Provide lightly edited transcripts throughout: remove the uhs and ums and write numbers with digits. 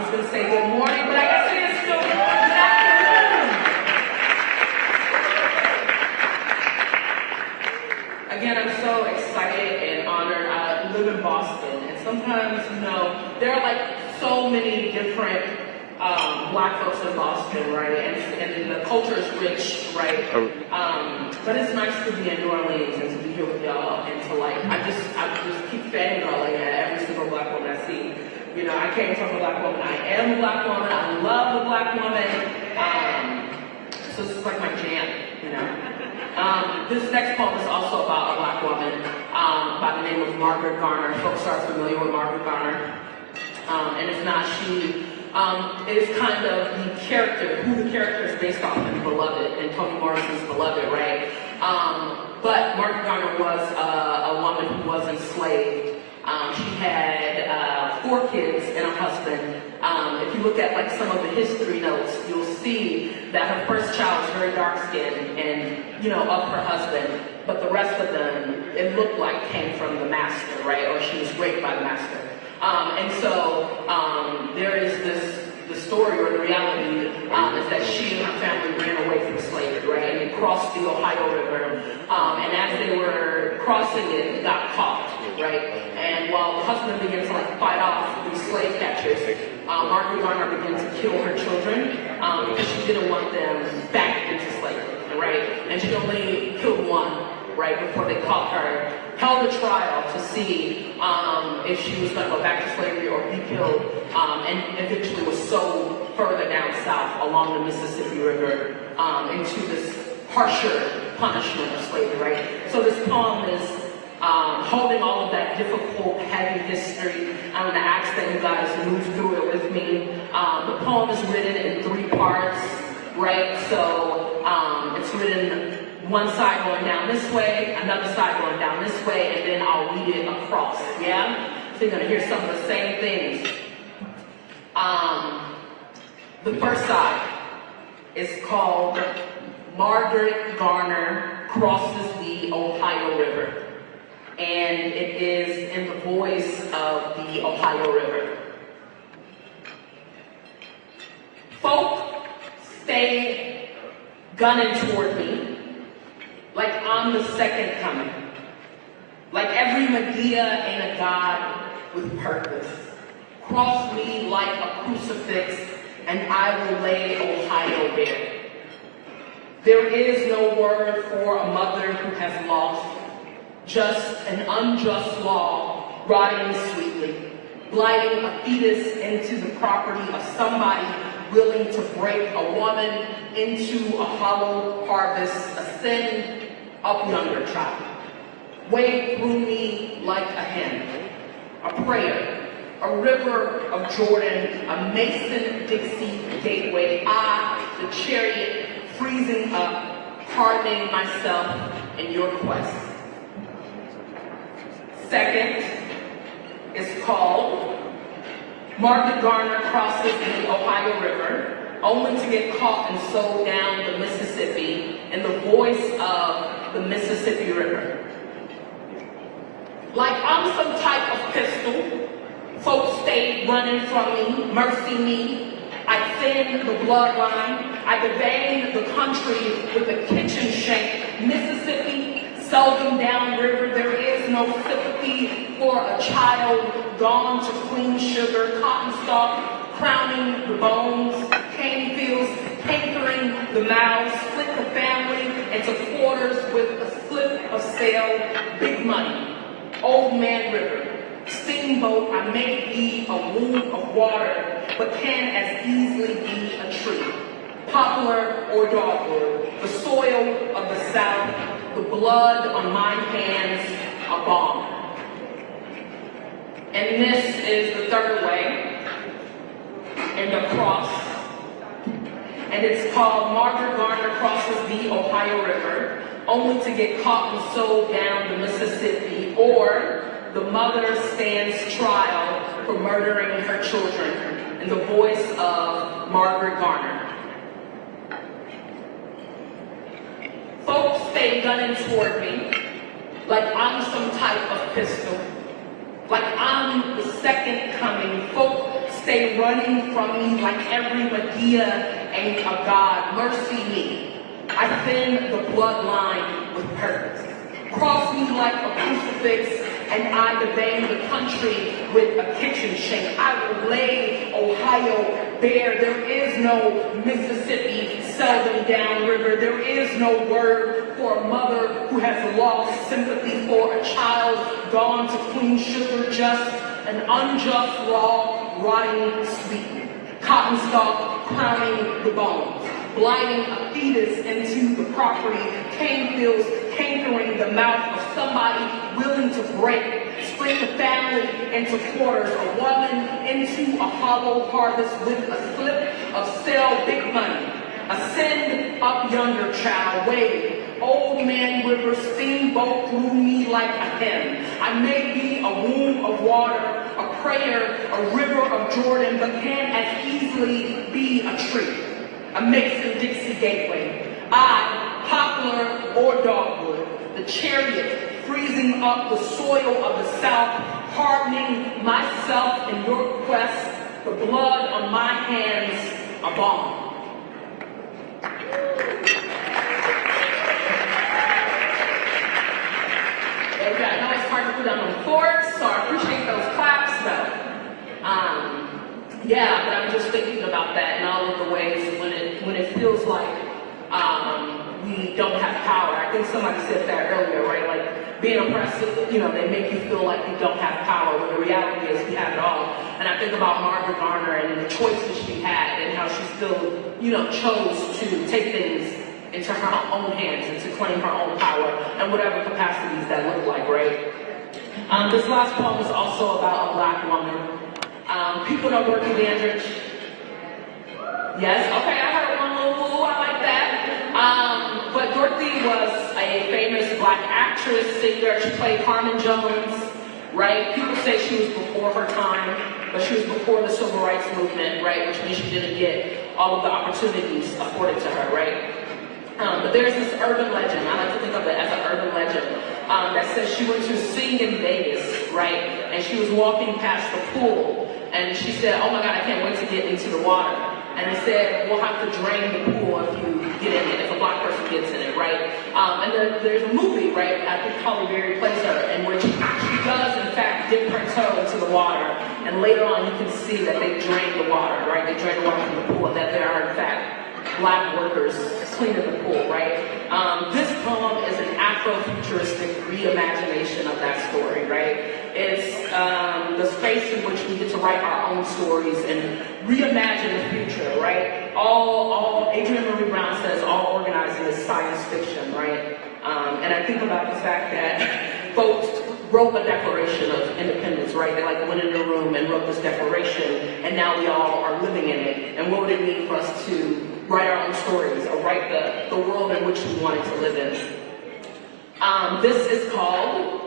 was going to say good morning, but I guess it is still good afternoon. Again, I'm so excited and honored. I live in Boston, and sometimes, you know, there are like so many different Black folks in Boston, right? And the culture is rich, right? But it's nice to be in New Orleans and to be here with y'all, and to like, I just keep fangirling at every single Black woman I see. You know, I came from a Black woman. I am a Black woman. I love a Black woman. So this is like my jam, you know. This next poem is also about a Black woman by the name of Margaret Garner. Folks are familiar with Margaret Garner. And if not, she is kind of the character, who the character is based off in Beloved, and Toni Morrison's Beloved, right? But Margaret Garner was a woman who was enslaved. She had 4 kids and a husband. If you look at like some of the history notes, you'll see that her first child was very dark-skinned and, you know, of her husband, but the rest of them, it looked like came from the master, right? Or she was raped by the master. And so there is the story or the reality is that she and her family ran away from slavery, right? And they crossed the Ohio River. And as they were crossing it, they got caught, right? And while the husband began to like fight off these slave catchers, Margaret Garner began to kill her children because she didn't want them back into slavery, right? And she only killed one, right, before they caught her. Held a trial to see if she was going to go back to slavery or be killed, and eventually was sold further down south along the Mississippi River into this harsher punishment of slavery, right? So this poem is holding all of that difficult, heavy history. I'm going to ask that you guys move through it with me. The poem is written in 3 parts, right? So it's written one side going down this way, another side going down this way, and then I'll read it across, yeah? So you're going to hear some of the same things. The first side is called Margaret Garner Crosses the Ohio River. And it is in the voice of the Ohio River. Folk stay gunning toward me like I'm the second coming. Like every McGill ain't a God with purpose. Cross me like a crucifix, and I will lay Ohio bare. There is no word for a mother who has lost, just an unjust law rotting sweetly, blighting a fetus into the property of somebody willing to break a woman into a hollow harvest, a sin up yonder child. Wade through me like a hen, a prayer, a river of Jordan, a Mason-Dixie gateway, I, the chariot, freezing up, hardening myself in your quest. Second is called Margaret Garner Crosses the Ohio River, only to get caught and sold down the Mississippi in the voice of the Mississippi River. Like I'm some type of pistol, folks stay running from me, mercy me. I thin the bloodline, I devane the country with a kitchen shank. Mississippi, seldom downriver, there is no sympathy for a child gone to clean sugar, cotton stalk, crowning the bones, cane fields, pampering the mouths, split the family into quarters with a slip of sail, big money, old man river, steamboat, I may be a wound of water, but can as easily be a tree, poplar or dogwood, the soil of the South, the blood on my hands, a bomb. And this is the third way, and the cross. And it's called Margaret Garner Crosses the Ohio River, only to get caught and sold down the Mississippi, or the mother stands trial for murdering her children, in the voice of Margaret Garner. Folks stay gunning toward me like I'm some type of pistol, like I'm the second coming. Folk stay running from me like every Medea ain't a god. Mercy me. I thin the bloodline with purpose. Cross me like a crucifix, and I devane the country with a kitchen sink. I will lay Ohio bare. There is no Mississippi seldom downriver. There is no word for a mother who has lost sympathy for a child gone to clean sugar, just an unjust raw, rotting sweet. Cotton stalk crowning the bones, blighting a fetus into the property, cane fields cankering the mouth of somebody willing to break, split the family into quarters, a woman into a hollow harvest with a slip of sell big money, a send up younger child, wave, old man river, steamboat through me like a hymn. I may be a womb of water, a prayer, a river of Jordan, but can as easily be a tree, a Mason-Dixie gateway. I, poplar or dogwood, the chariot freezing up the soil of the South, hardening myself in your quest, the blood on my hands, a bomb. Okay, I know it's hard to put down on forks, so I appreciate those claps though. Yeah, but I'm just thinking about that and all of the ways when it feels like we don't have power. I think somebody said that earlier, right? Like being oppressed, they make you feel like you don't have power, when the reality is we have it all. And I think about Margaret Garner and the choices she had and how she still, chose to take things into her own hands and to claim her own power and whatever capacities that look like, right? This last poem is also about a Black woman. People know Dorothy Dandridge. Yes, okay, I heard one little woo, I like that. But Dorothy was a famous Black actress, singer. She played Carmen Jones, right? People say she was before her time, but she was before the Civil Rights Movement, right? Which means she didn't get all of the opportunities afforded to her, right? But there's this urban legend, I like to think of it as an urban legend, that says she went to sing in Vegas, right? And she was walking past the pool, and she said, oh my God, I can't wait to get into the water. And they said, we'll have to drain the pool if you get in it, if a Black person gets in it, right? And there's a movie, right, I think Halle Berry plays her, in which she does, in fact, dip her toe into the water, and later on you can see that they drain the water, right? They drain the water from the pool, and that there are, in fact, Black workers cleaning the pool, right? This poem is an Afrofuturistic reimagination of that story, right? It's the space in which we get to write our own stories and reimagine the future, right? All Adrienne Marie Brown says all organizing is science fiction, right? And I think about the fact that folks wrote a Declaration of Independence, right? They went in the room and wrote this declaration, and now we all are living in it. And what would it mean for us to write our own stories, or write the world in which we wanted to live in? This is called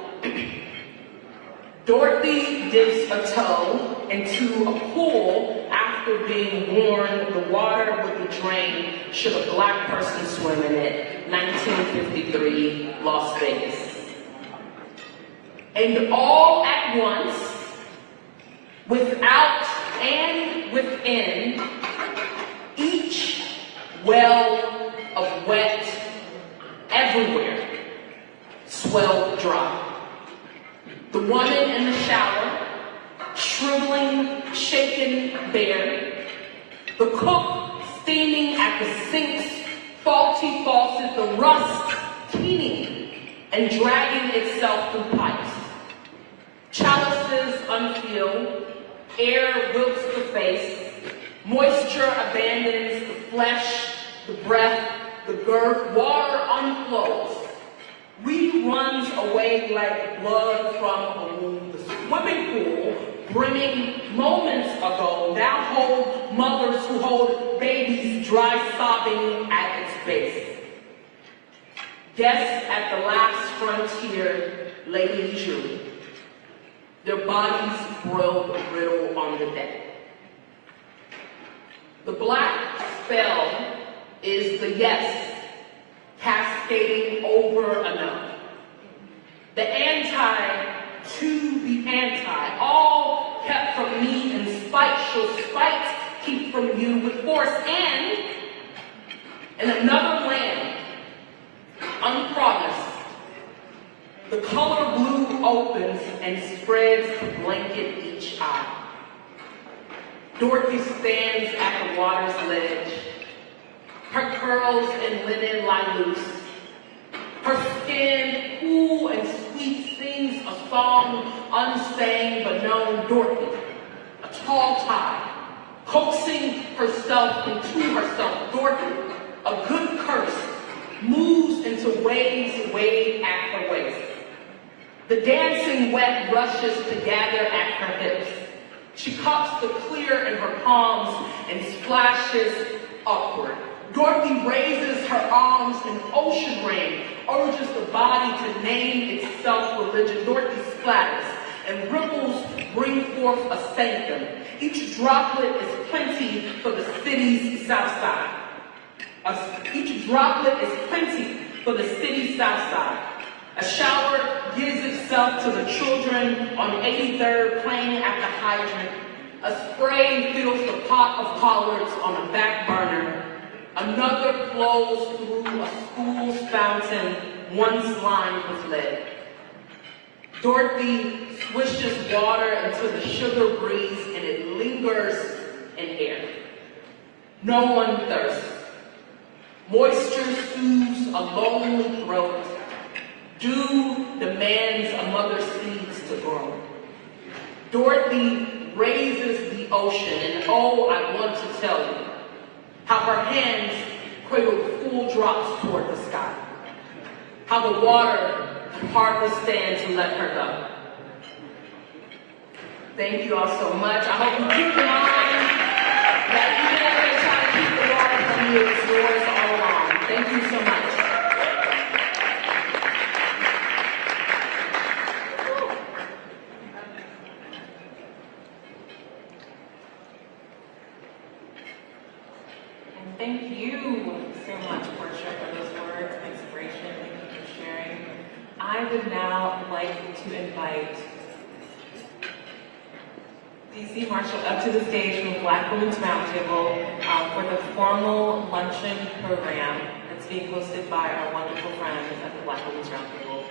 Dorothy Dips a Toe into a Pool After Being Warned the Water Would Be Drained Should a Black Person Swim in It, 1953, Las Vegas. And all at once, without and within, each well of wet everywhere swelled dry. The woman in the shower, shriveling, shaken bare. The cook steaming at the sink's faulty faucet, the rust teeming and dragging itself through pipes. Chalices unfilled, air wilts the face, moisture abandons the flesh, the breath, the girth, water unflows, reruns away like blood from a wound. The swimming pool, brimming moments ago, now hold mothers who hold babies dry sobbing at its base. Guests at the last frontier lay leisurely, their bodies broiled brittle on the deck. The Black spell is the yes cascading over a no. The anti to the anti, all kept from me in spite shall spite keep from you with force, and in another land, unpromised, the color blue opens and spreads to blanket each eye. Dorothy stands at the water's ledge. Her curls and linen lie loose. Her skin, cool and sweet, sings a song unstained but known. Dorothy, a tall tide, coaxing herself into herself. Dorothy, a good curse, moves into waves wave at her waist. The dancing wet rushes to gather at her hips. She cups the clear in her palms and splashes upward. Dorothy raises her arms in ocean rain, urges the body to name itself religion. Dorothy splatters, and ripples bring forth a sanctum. Each droplet is plenty for the city's south side. Each droplet is plenty for the city's south side. A shower gives itself to the children on 83rd playing at the hydrant. A spray fills the pot of collards on a back burner. Another flows through a school's fountain, once lined with lead. Dorothy swishes water into the sugar breeze and it lingers in air. No one thirsts. Moisture soothes a lonely throat. Dew demands a mother's seeds to grow. Dorothy raises the ocean, and oh, I want to tell you how her hands cradle full drops toward the sky. How the water can hardly stand to let her go. Thank you all so much. I hope you keep in mind that even if they try to keep the water from you, it's yours all along. Thank you so much. Thank you so much, Portia, for those words of inspiration. Thank you for sharing. I would now like to invite DC Marshall up to the stage from Black Women's Roundtable for the formal luncheon program that's being hosted by our wonderful friends at the Black Women's Roundtable.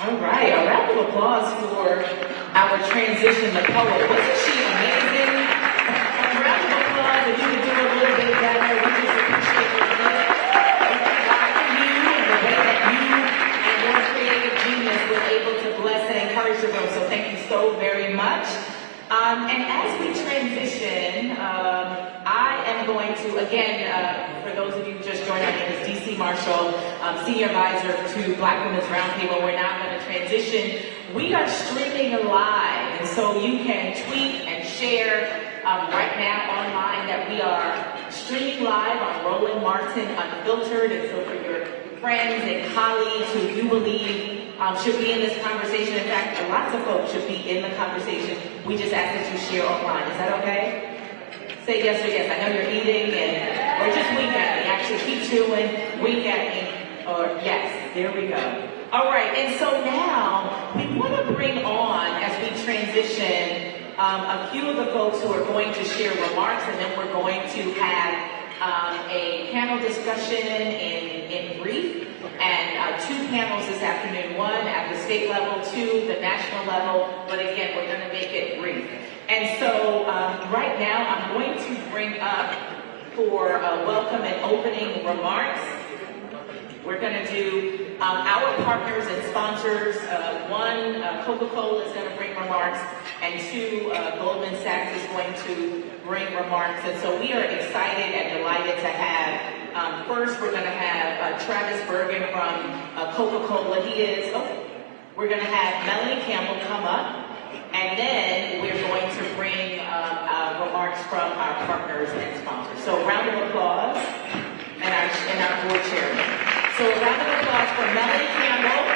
All right, a round of applause for our transition to poet. Wasn't she amazing? A round of applause if you could do a little bit better. We just appreciate your gift. We thank God for you and the way that you and your creative genius were able to bless and encourage the room. So thank you so very much. And as we transition, I am going to, again, for those of you who just joined, my name is DC Marshall, Senior Advisor to Black Women's Roundtable. We're now going to transition. We are streaming live, and so you can tweet and share right now online that we are streaming live on Roland Martin Unfiltered. And so for your friends and colleagues who you believe should be in this conversation, in fact, lots of folks should be in the conversation, we just ask that you share online. Is that okay? Say yes or yes. I know you're eating, or just wink at me. Actually, keep chewing, wink at me, or yes. There we go. All right, and so now we want to bring on, as we transition, a few of the folks who are going to share remarks, and then we're going to have a panel discussion in brief, and two panels this afternoon, one at the state level, two the national level, but again, we're going to make it brief. And so right now, I'm going to bring up for welcome and opening remarks. We're going to do our partners and sponsors. One, Coca-Cola is going to bring remarks, and two, Goldman Sachs is going to bring remarks. And so we are excited and delighted to have, first we're going to have Travis Bergen from Coca-Cola. We're going to have Melanie Campbell come up, and then we're going to bring remarks from our partners and sponsors. So round of applause and our board chairman. So a round of applause for Melanie Campbell.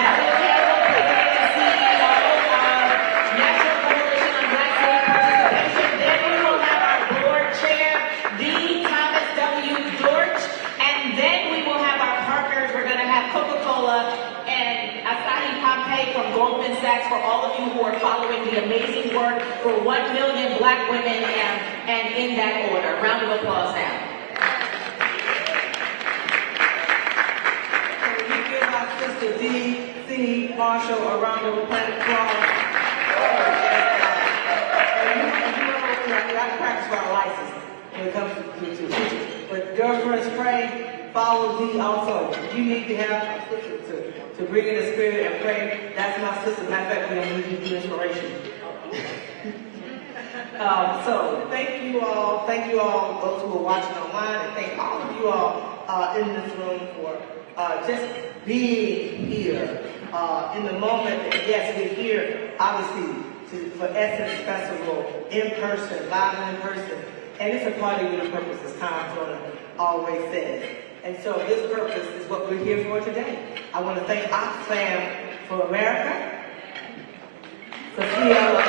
Melanie Campbell, President and CEO of National Coalition on Black City Participation. Then we will have our board chair, D. Thomas W. Dortch. And then we will have our partners. We're going to have Coca-Cola and Asahi Pompey from Goldman Sachs for all of you who are following the amazing work for 1 million Black women and in that order. Round of applause now. Sister D.C. Marshall, a round of applause. I practice for our license when it comes to teaching. But girlfriends pray, follow D also. If you need to have a sister to bring in the spirit and pray, that's my sister. Matter of fact, we don't need you to do inspiration. So thank you all, those who are watching online, and thank all of you all in this room for just being here in the moment. Yes, we're here, obviously, for Essence Festival in person, live and in person. And it's a party with a purpose, as Tom Jordan always says. And so this purpose is what we're here for today. I want to thank Oxfam for America, Sophia,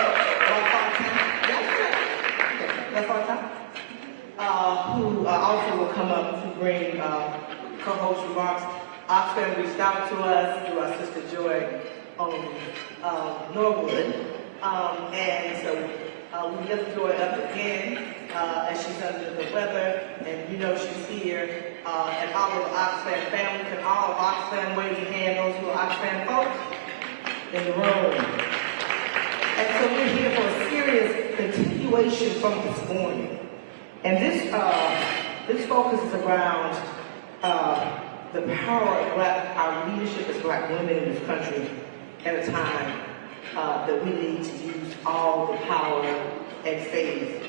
who also will come up to bring co-host remarks. Oxfam reached out to us through our sister Joy Norwood, and so we lift Joy up again as she's under the weather, and you know she's here, and all of the Oxfam family. Can all of Oxfam wave your hand, those who are Oxfam folks in the room? And so we're here for a serious continuation from this morning. And this focus is around the power of our leadership as Black women in this country at a time that we need to use all the power and faith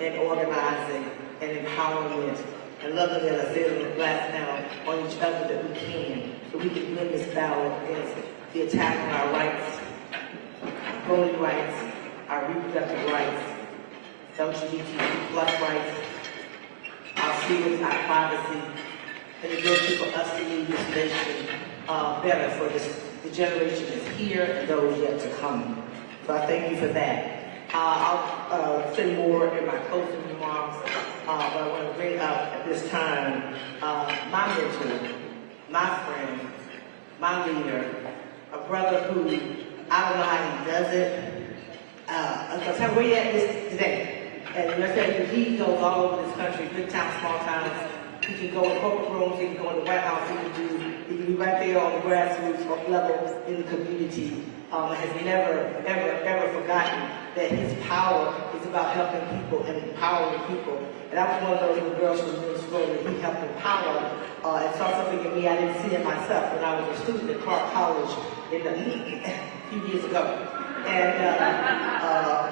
and organizing and empowerment and loving, as I said in the last panel, on each other that we can, so we can win this battle against the attack on our rights, voting rights, our reproductive rights, LGBTQ plus rights, our freedoms, our privacy, and the ability for us to lead this nation better for the generation that's here and those yet to come. So I thank you for that. I'll say more in my closing remarks, but I want to bring up at this time my mentor, my friend, my leader, a brother who, I don't know how he does it. I'm going to tell you where he at this today. And I'm going to tell you, he goes all over this country, big towns, small towns. He can go in corporate rooms, he can go in the White House, he can be right there on the grassroots level in the community. Has never, ever forgotten that his power is about helping people and empowering people. And I was one of those little girls from the school that he helped empower and saw something in me I didn't see in myself when I was a student at Clark College a few years ago. And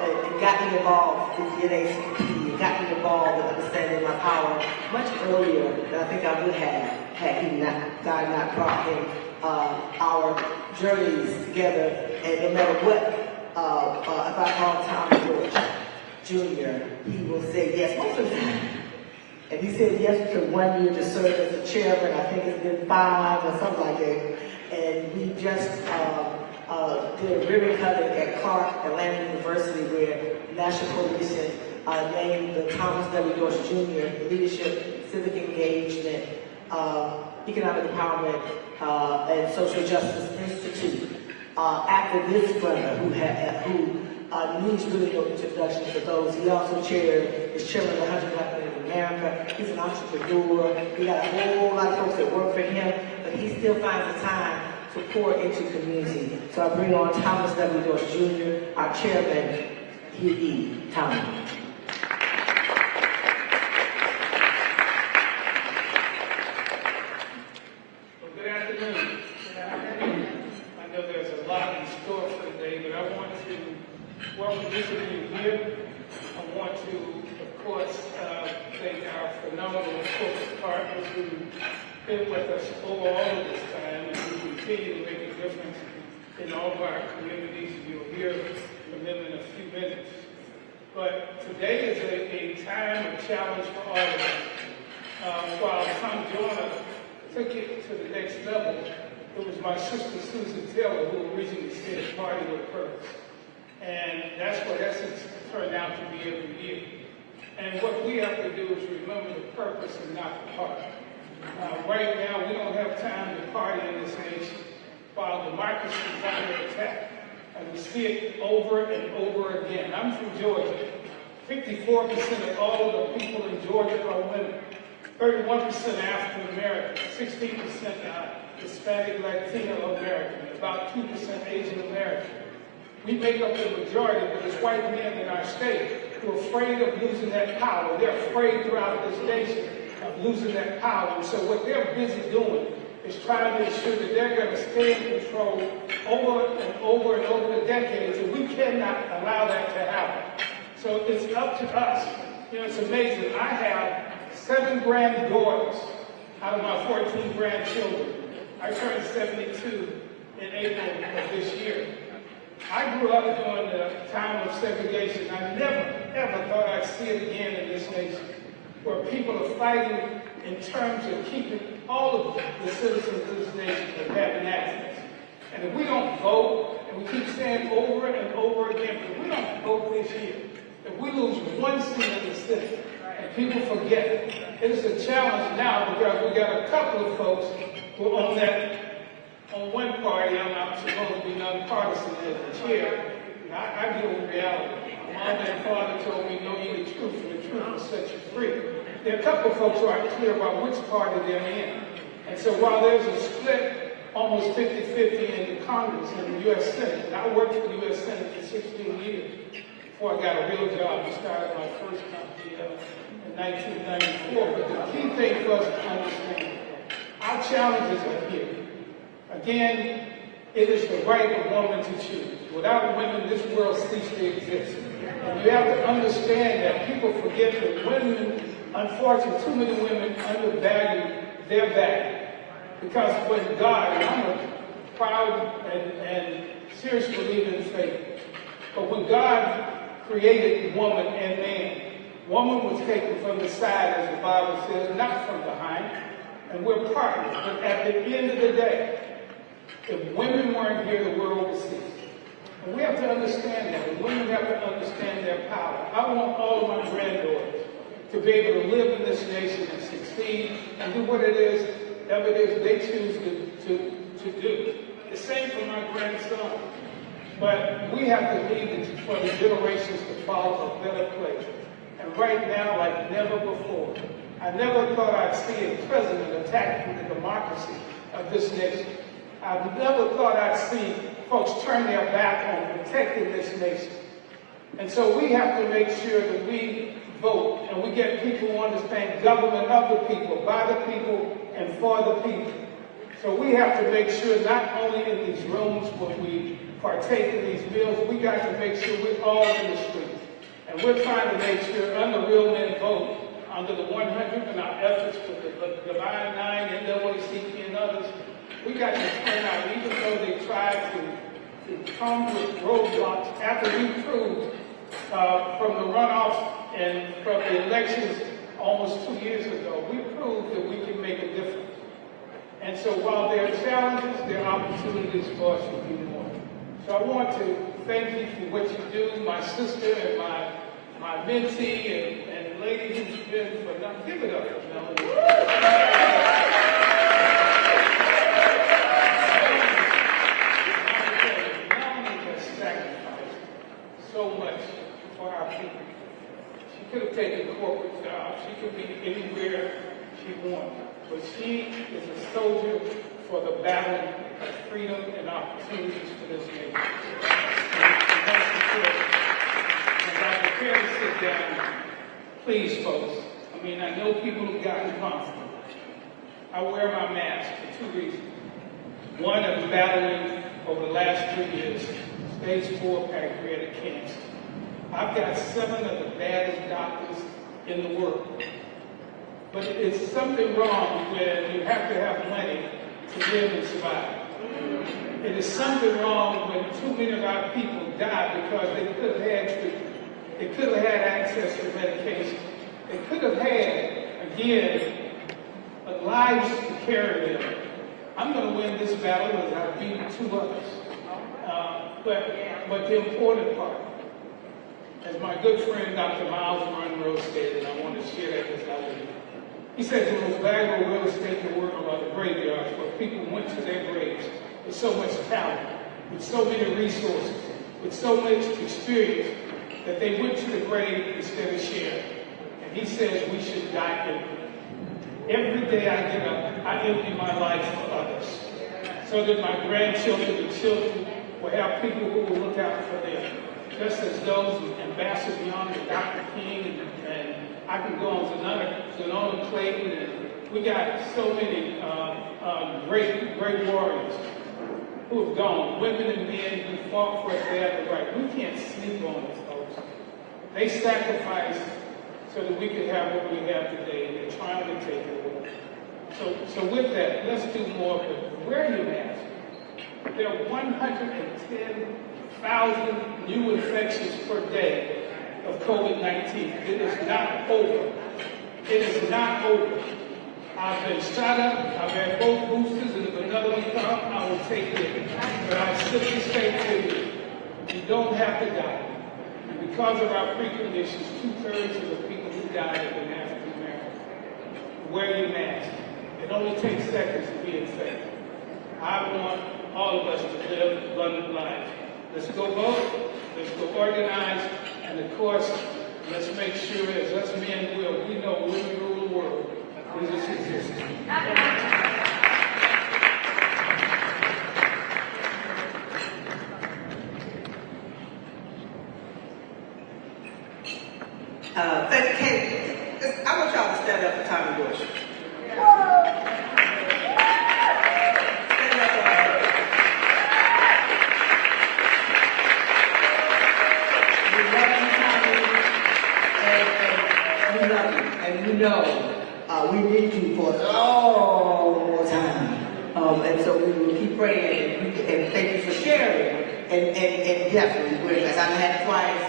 it got me involved with the NAACP. It got me involved in understanding my power much earlier than I think I would have had God not brought him our journeys together. And no matter what, if I call Tom George Jr., he will say yes most of the time. And he said yes to 1 year to serve as a chairman. I think it's been 5 or something like that. And we just did a ribbon cutting at Clark Atlanta University where National Coalition named the Thomas W. Dortch Jr. Leadership, Civic Engagement, Economic Empowerment, and Social Justice Institute after this brother who needs really no introduction to those. He also is chairman of the 100 Black Men in America. He's an entrepreneur. He got a whole lot of folks that work for him, but he still finds the time to pour into community. So I bring on Thomas W. Dortch Jr., our chairman, Hewitt. Thomas. Well, good afternoon. I know there's a lot in store for today, but I want to welcome each of you here. I want to, of course, thank our phenomenal corporate partners who've been with us over all of this time and who continue to make a difference in all of our communities. You'll hear from them in a few minutes. But today is a time of challenge for all of us. While Tom Joyner took it to the next level, it was my sister Susan Taylor who originally said party with purpose. And that's what Essence turned out to be every year. And what we have to do is remember the purpose and not the party. Right now, we don't have time to party in this nation while democracy is under attack. And we see it over and over again. I'm from Georgia. 54% of all of the people in Georgia are women. 31% African American, 16% Hispanic, Latino American, about 2% Asian American. We make up the majority, but it's white men in our state who are afraid of losing that power. They're afraid throughout this nation of losing that power. And so what they're busy doing is trying to ensure that they're going to stay in control over and over and over the decades, and we cannot allow that to happen. So it's up to us. You know, it's amazing. I have 7 granddaughters out of my 14 grandchildren. I turned 72 in April of this year. I grew up during the time of segregation. I never, ever thought I'd see it again in this nation, where people are fighting in terms of keeping all of the citizens of this nation from having access. And if we don't vote, and we keep saying over and over again, if we don't vote this year, if we lose one seat in the Senate, and people forget it, it is a challenge now because we got a couple of folks who are on one party. I'm supposed to be nonpartisan as the chair. I deal with reality. My mom and father told me, know ye the truth, and the truth will set you free. There are a couple of folks who aren't clear about which party they're in. And so while there's a split, almost 50-50 in the Congress and the U.S. Senate, and I worked for the U.S. Senate for 16 years before I got a real job. I started my first company in 1994. But the key thing for us to understand, our challenges are here. Again, it is the right of woman to choose. Without women, this world ceases to exist. And you have to understand that people forget that women, unfortunately, too many women undervalue their value. Because when God, and I'm a proud and serious believer in faith, but when God created woman and man, woman was taken from the side, as the Bible says, not from behind, and we're partners. But at the end of the day, if women weren't here, the world would cease. And we have to understand that, and women have to understand their power. I want all of my granddaughters to be able to live in this nation and succeed and do what it is, whatever it is they choose to do. The same for my grandson. But we have to leave for the generations to follow a better place. And right now, like never before, I never thought I'd see a president attacking the democracy of this nation. I never thought I'd see folks turn their back on protecting this nation. And so we have to make sure that we vote and we get people who understand government of the people, by the people, and for the people. So we have to make sure not only in these rooms when we partake in these meals, we got to make sure we're all in the streets. And we're trying to make sure under Real Men Vote, under the 100 and our efforts with the Divine Nine, NAACP, and others, we got to turn out, even though they tried to come with roadblocks after we proved from the runoffs and from the elections almost 2 years ago, we proved that we can make a difference. And so while there are challenges, there are opportunities for us to do more. So I want to thank you for what you do, my sister and my mentee and lady who's been for now. Give it up for Melanie. So much for our people. She could have taken a corporate job. She could be anywhere she wanted. But she is a soldier for the battle of freedom and opportunities for this nation. And as I prepare to sit down, please, folks, I mean, I know people have gotten comfortable. I wear my mask for 2 reasons. One, I've been battling over the last 3 years stage 4 pancreatic cancer. I've got 7 of the baddest doctors in the world. But it's something wrong when you have to have money to live and survive. It is something wrong when too many of our people die because they could have had treatment. They could have had access to medication. They could have had, again, lives to carry them. I'm going to win this battle as I beat 2 others. But the important part, as my good friend Dr. Miles Monroe said, and I want to share that with you. He said the most valuable real estate in the world are the graveyards, where people went to their graves with so much talent, with so many resources, with so much experience, that they went to the grave instead of sharing. And he says we should die empty. Every day I get up, I empty my life for others, so that my grandchildren and children will have people who will look out for them. Just as those Ambassador Young and Dr. King, and I can go on Zanona Clayton, and we got so many great warriors who have gone, women and men who fought for us there the right. We can't sleep on these folks. They sacrificed so that we could have what we have today, and they're trying to take it away. So with that, let's do more of it. Wear your mask. There are 110,000 new infections per day of COVID-19. It is not over. It is not over. I've been shot up, I've had both boosters, and if another one comes, I will take it. But I simply say to you, you don't have to die. And because of our preconditions, 2/3 of the people who died have been African American. Wear your mask. It only takes seconds to be infected. I want all of us to live abundant lives. Let's go vote, let's go organize, and of course, let's make sure as us men will, we know women rule the world. Jesus exists. I want y'all to stand up for Tommy Bush. We need you for a long time. And so we will keep praying, and thank you for sharing. And definitely, as I've had twice,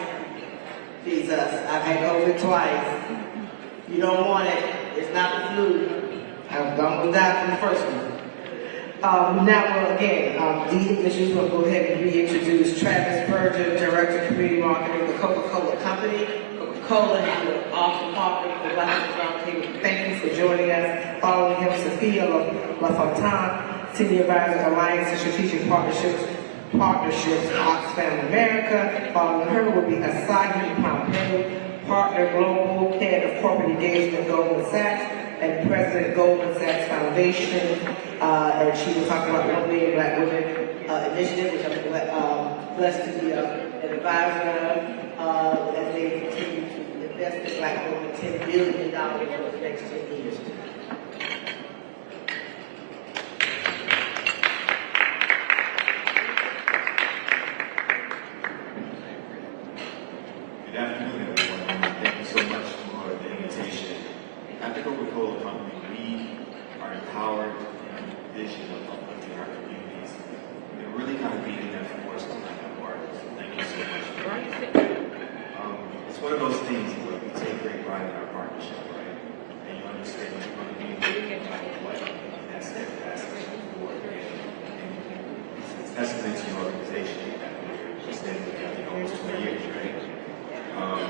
Jesus, I've had COVID twice. You don't want it. It's not the flu. I'm going to die from the first one. Now, again, Mrs. will go ahead and reintroduce Travis Berger, Director of Community Marketing for Coca-Cola Company. Coca-Cola is an awesome partner for the Black Roundtable. Thank you for joining us. Following him, Sophia LaFontaine, Senior Advisor, Alliance and Strategic Partnerships, Oxfam America. Following her will be Asahi Pompeo, Partner Global, Head of Corporate Engagement, Goldman Sachs, and President Goldman Sachs Foundation. And she will talk about One Million Black Women Initiative, which I'm blessed to be an advisor of, as they continue to invest in Black women $10 billion over the next 10 years. Good afternoon, everyone. Thank you so much for the invitation. At the Coca-Cola Company, we are empowered in the vision of uplifting our communities and really kind of being that force behind that work. So thank you so much for that. It's one of those things where we take great pride in our partnership, right? And you understand what you're going to be doing no matter what. And that's steadfastness forward. And it's a testament to your organization that we're standing together almost 20 years, right?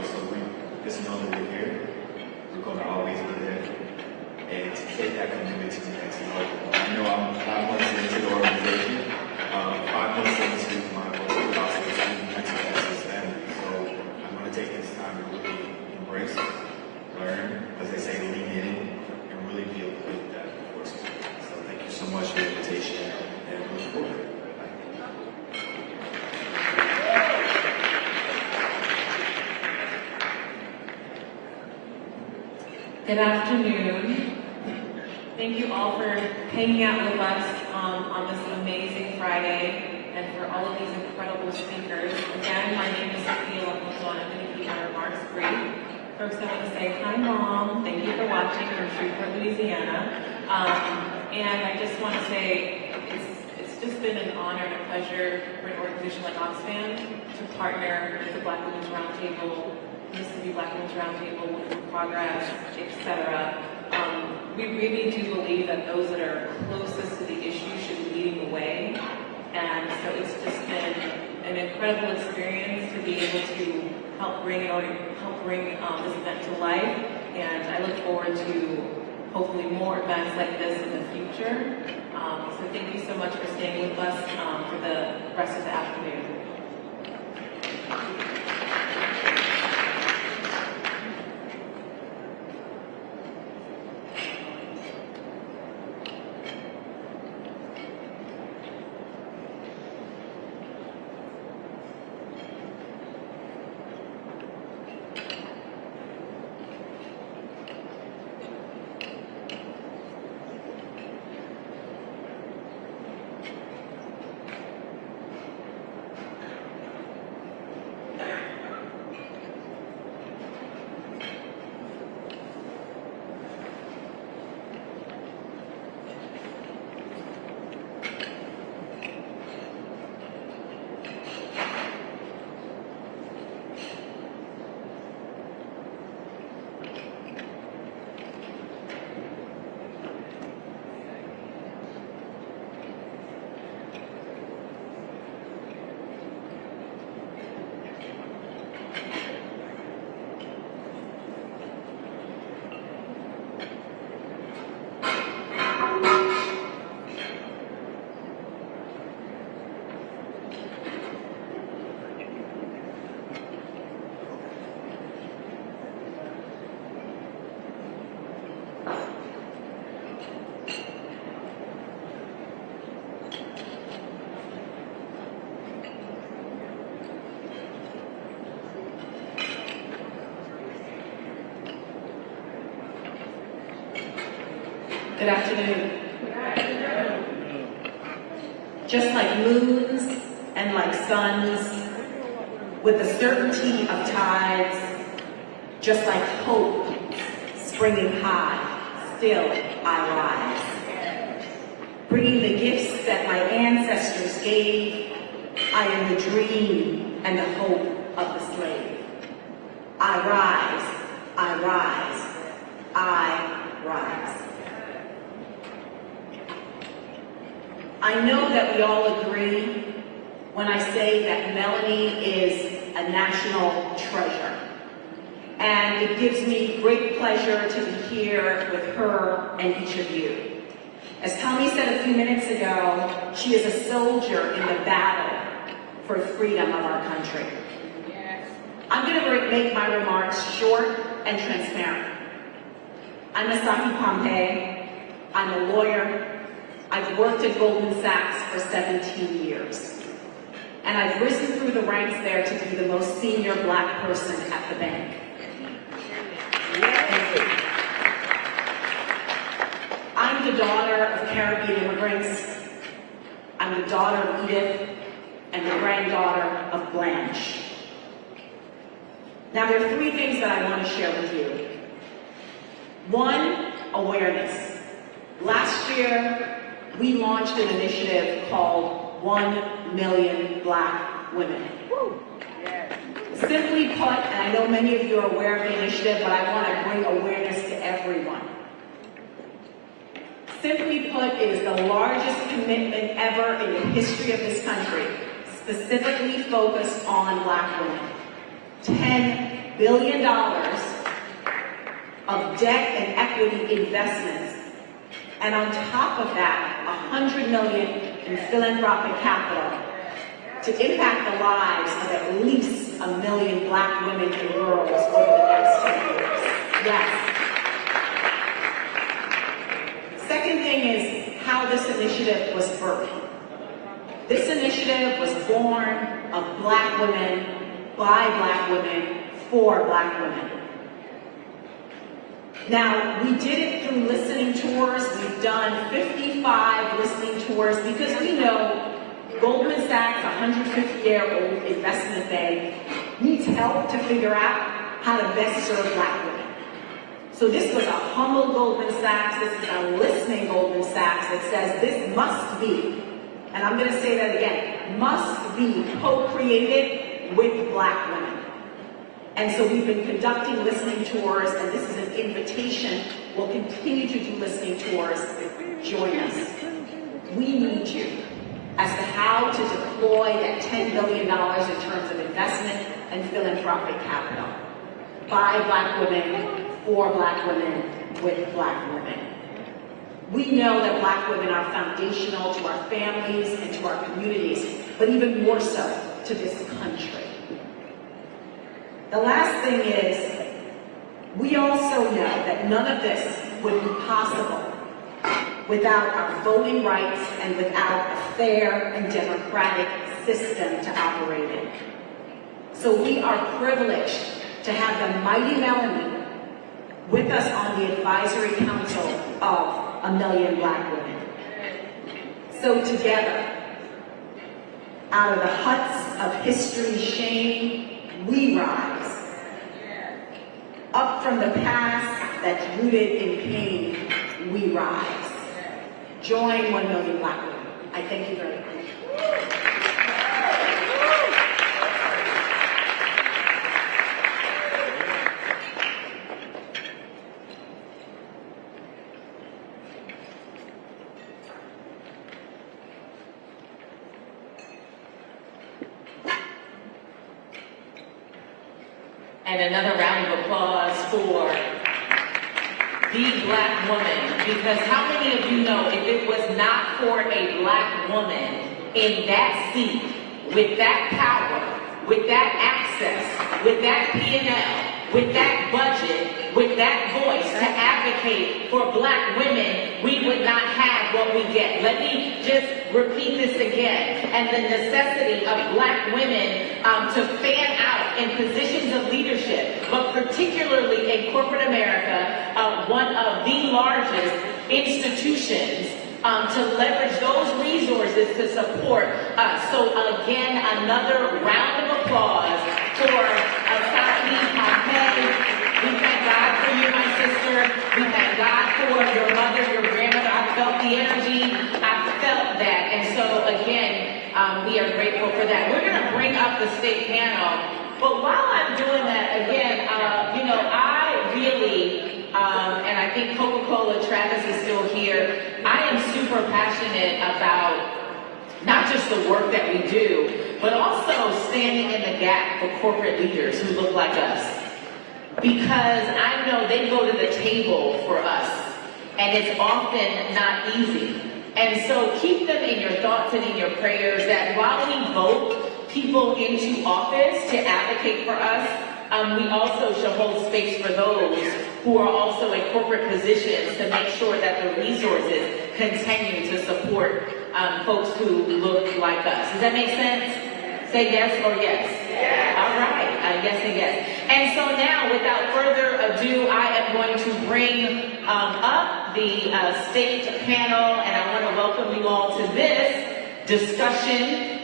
So we just know that we're here. We're going to always be there. And to take that commitment to the next level. I know I'm 5 months into the organization. 5 months into my work process with the mental justice family. So I'm going to take this time to really embrace, learn, as they say, lean in, and really be able to build that force. So thank you so much for the invitation, and we look forward to it. Good afternoon. Thank you all for hanging out with us on this amazing Friday and for all of these incredible speakers. Again, my name is Sophia LaFontaine. I'm going to keep my remarks brief. First, I want to say hi, Mom. Thank you for watching from Shreveport, Louisiana. And I just want to say it's just been an honor and a pleasure for an organization like Oxfam to partner with the Black Women's Roundtable, Mississippi Black Women's Roundtable, Women in Progress, etc. We really do believe that those that are closest to the issue should be leading the way. And so it's just been an incredible experience to be able to help bring this event to life. And I look forward to hopefully more events like this in the future. So thank you so much for staying with us for the rest of the afternoon. Good afternoon. Good afternoon. Just like moons and like suns, with the certainty of tides, just like hope springing high, still I rise. Bringing the gifts that my ancestors gave, I am the dream and the hope of the slave. I rise, I rise, I rise. I know that we all agree when I say that Melanie is a national treasure. And it gives me great pleasure to be here with her and each of you. As Tommy said a few minutes ago, she is a soldier in the battle for freedom of our country. I'm going to make my remarks short and transparent. I'm Asaki Pompey. I'm a lawyer. I've worked at Goldman Sachs for 17 years. And I've risen through the ranks there to be the most senior Black person at the bank. I'm the daughter of Caribbean immigrants. I'm the daughter of Edith and the granddaughter of Blanche. Now, there are three things that I want to share with you. One, awareness. Last year, we launched an initiative called 1 Million Black Women. Simply put, and I know many of you are aware of the initiative, but I want to bring awareness to everyone. Simply put, it is the largest commitment ever in the history of this country, specifically focused on Black women. $10 billion of debt and equity investments, and on top of that, $100 million in philanthropic capital to impact the lives of at least 1 million Black women and girls over the next 10 years. Yes. Second thing is how this initiative was birthed. This initiative was born of Black women, by Black women, for Black women. Now, we did it through listening tours. We've done 55 listening tours because we know Goldman Sachs, a 150-year-old investment bank, needs help to figure out how to best serve Black women. So this was a humble Goldman Sachs. This is a listening Goldman Sachs that says this must be, and I'm going to say that again, must be co-created with Black women. And so we've been conducting listening tours, and this is an invitation will continue to do listening tours, join us. We need you as to how to deploy that $10 billion in terms of investment and philanthropic capital by Black women, for Black women, with Black women. We know that Black women are foundational to our families and to our communities, but even more so to this country. The last thing is, we also know that none of this would be possible without our voting rights and without a fair and democratic system to operate in. So we are privileged to have the mighty Melanie with us on the advisory council of 1 Million Black Women. So together, out of the huts of history's shame, we rise. Up from the past that's rooted in pain, we rise. Join 1 Million Black Women. I thank you very much. And another round of applause for the Black woman, because how many of you know if it was not for a Black woman in that seat, with that power, with that access, with that P&L, with that budget, with that voice to advocate for Black women, we would not have what we get. Let me just repeat this again. And the necessity of Black women to fan out in positions of leadership, but particularly in corporate America, one of the largest institutions, to leverage those resources to support us. So again, another round of applause for Asadi Pompeii. We thank God for you, my sister. We thank God for your mother, your grandmother. I felt the energy. I felt that. And so again, we are grateful for that. We're going to bring up the state panel. But while I'm doing that, again, you know, I really, and I think Coca-Cola, Travis is still here, I am super passionate about not just the work that we do, but also standing in the gap for corporate leaders who look like us. Because I know they go to the table for us, and it's often not easy. And so keep them in your thoughts and in your prayers that while we vote people into office to advocate for us, we also should hold space for those who are also in corporate positions to make sure that the resources continue to support folks who look like us. Does that make sense? Say yes or yes? Yes. All right, yes and yes. And so now, without further ado, I am going to bring up the state panel, and I want to welcome you all to this discussion.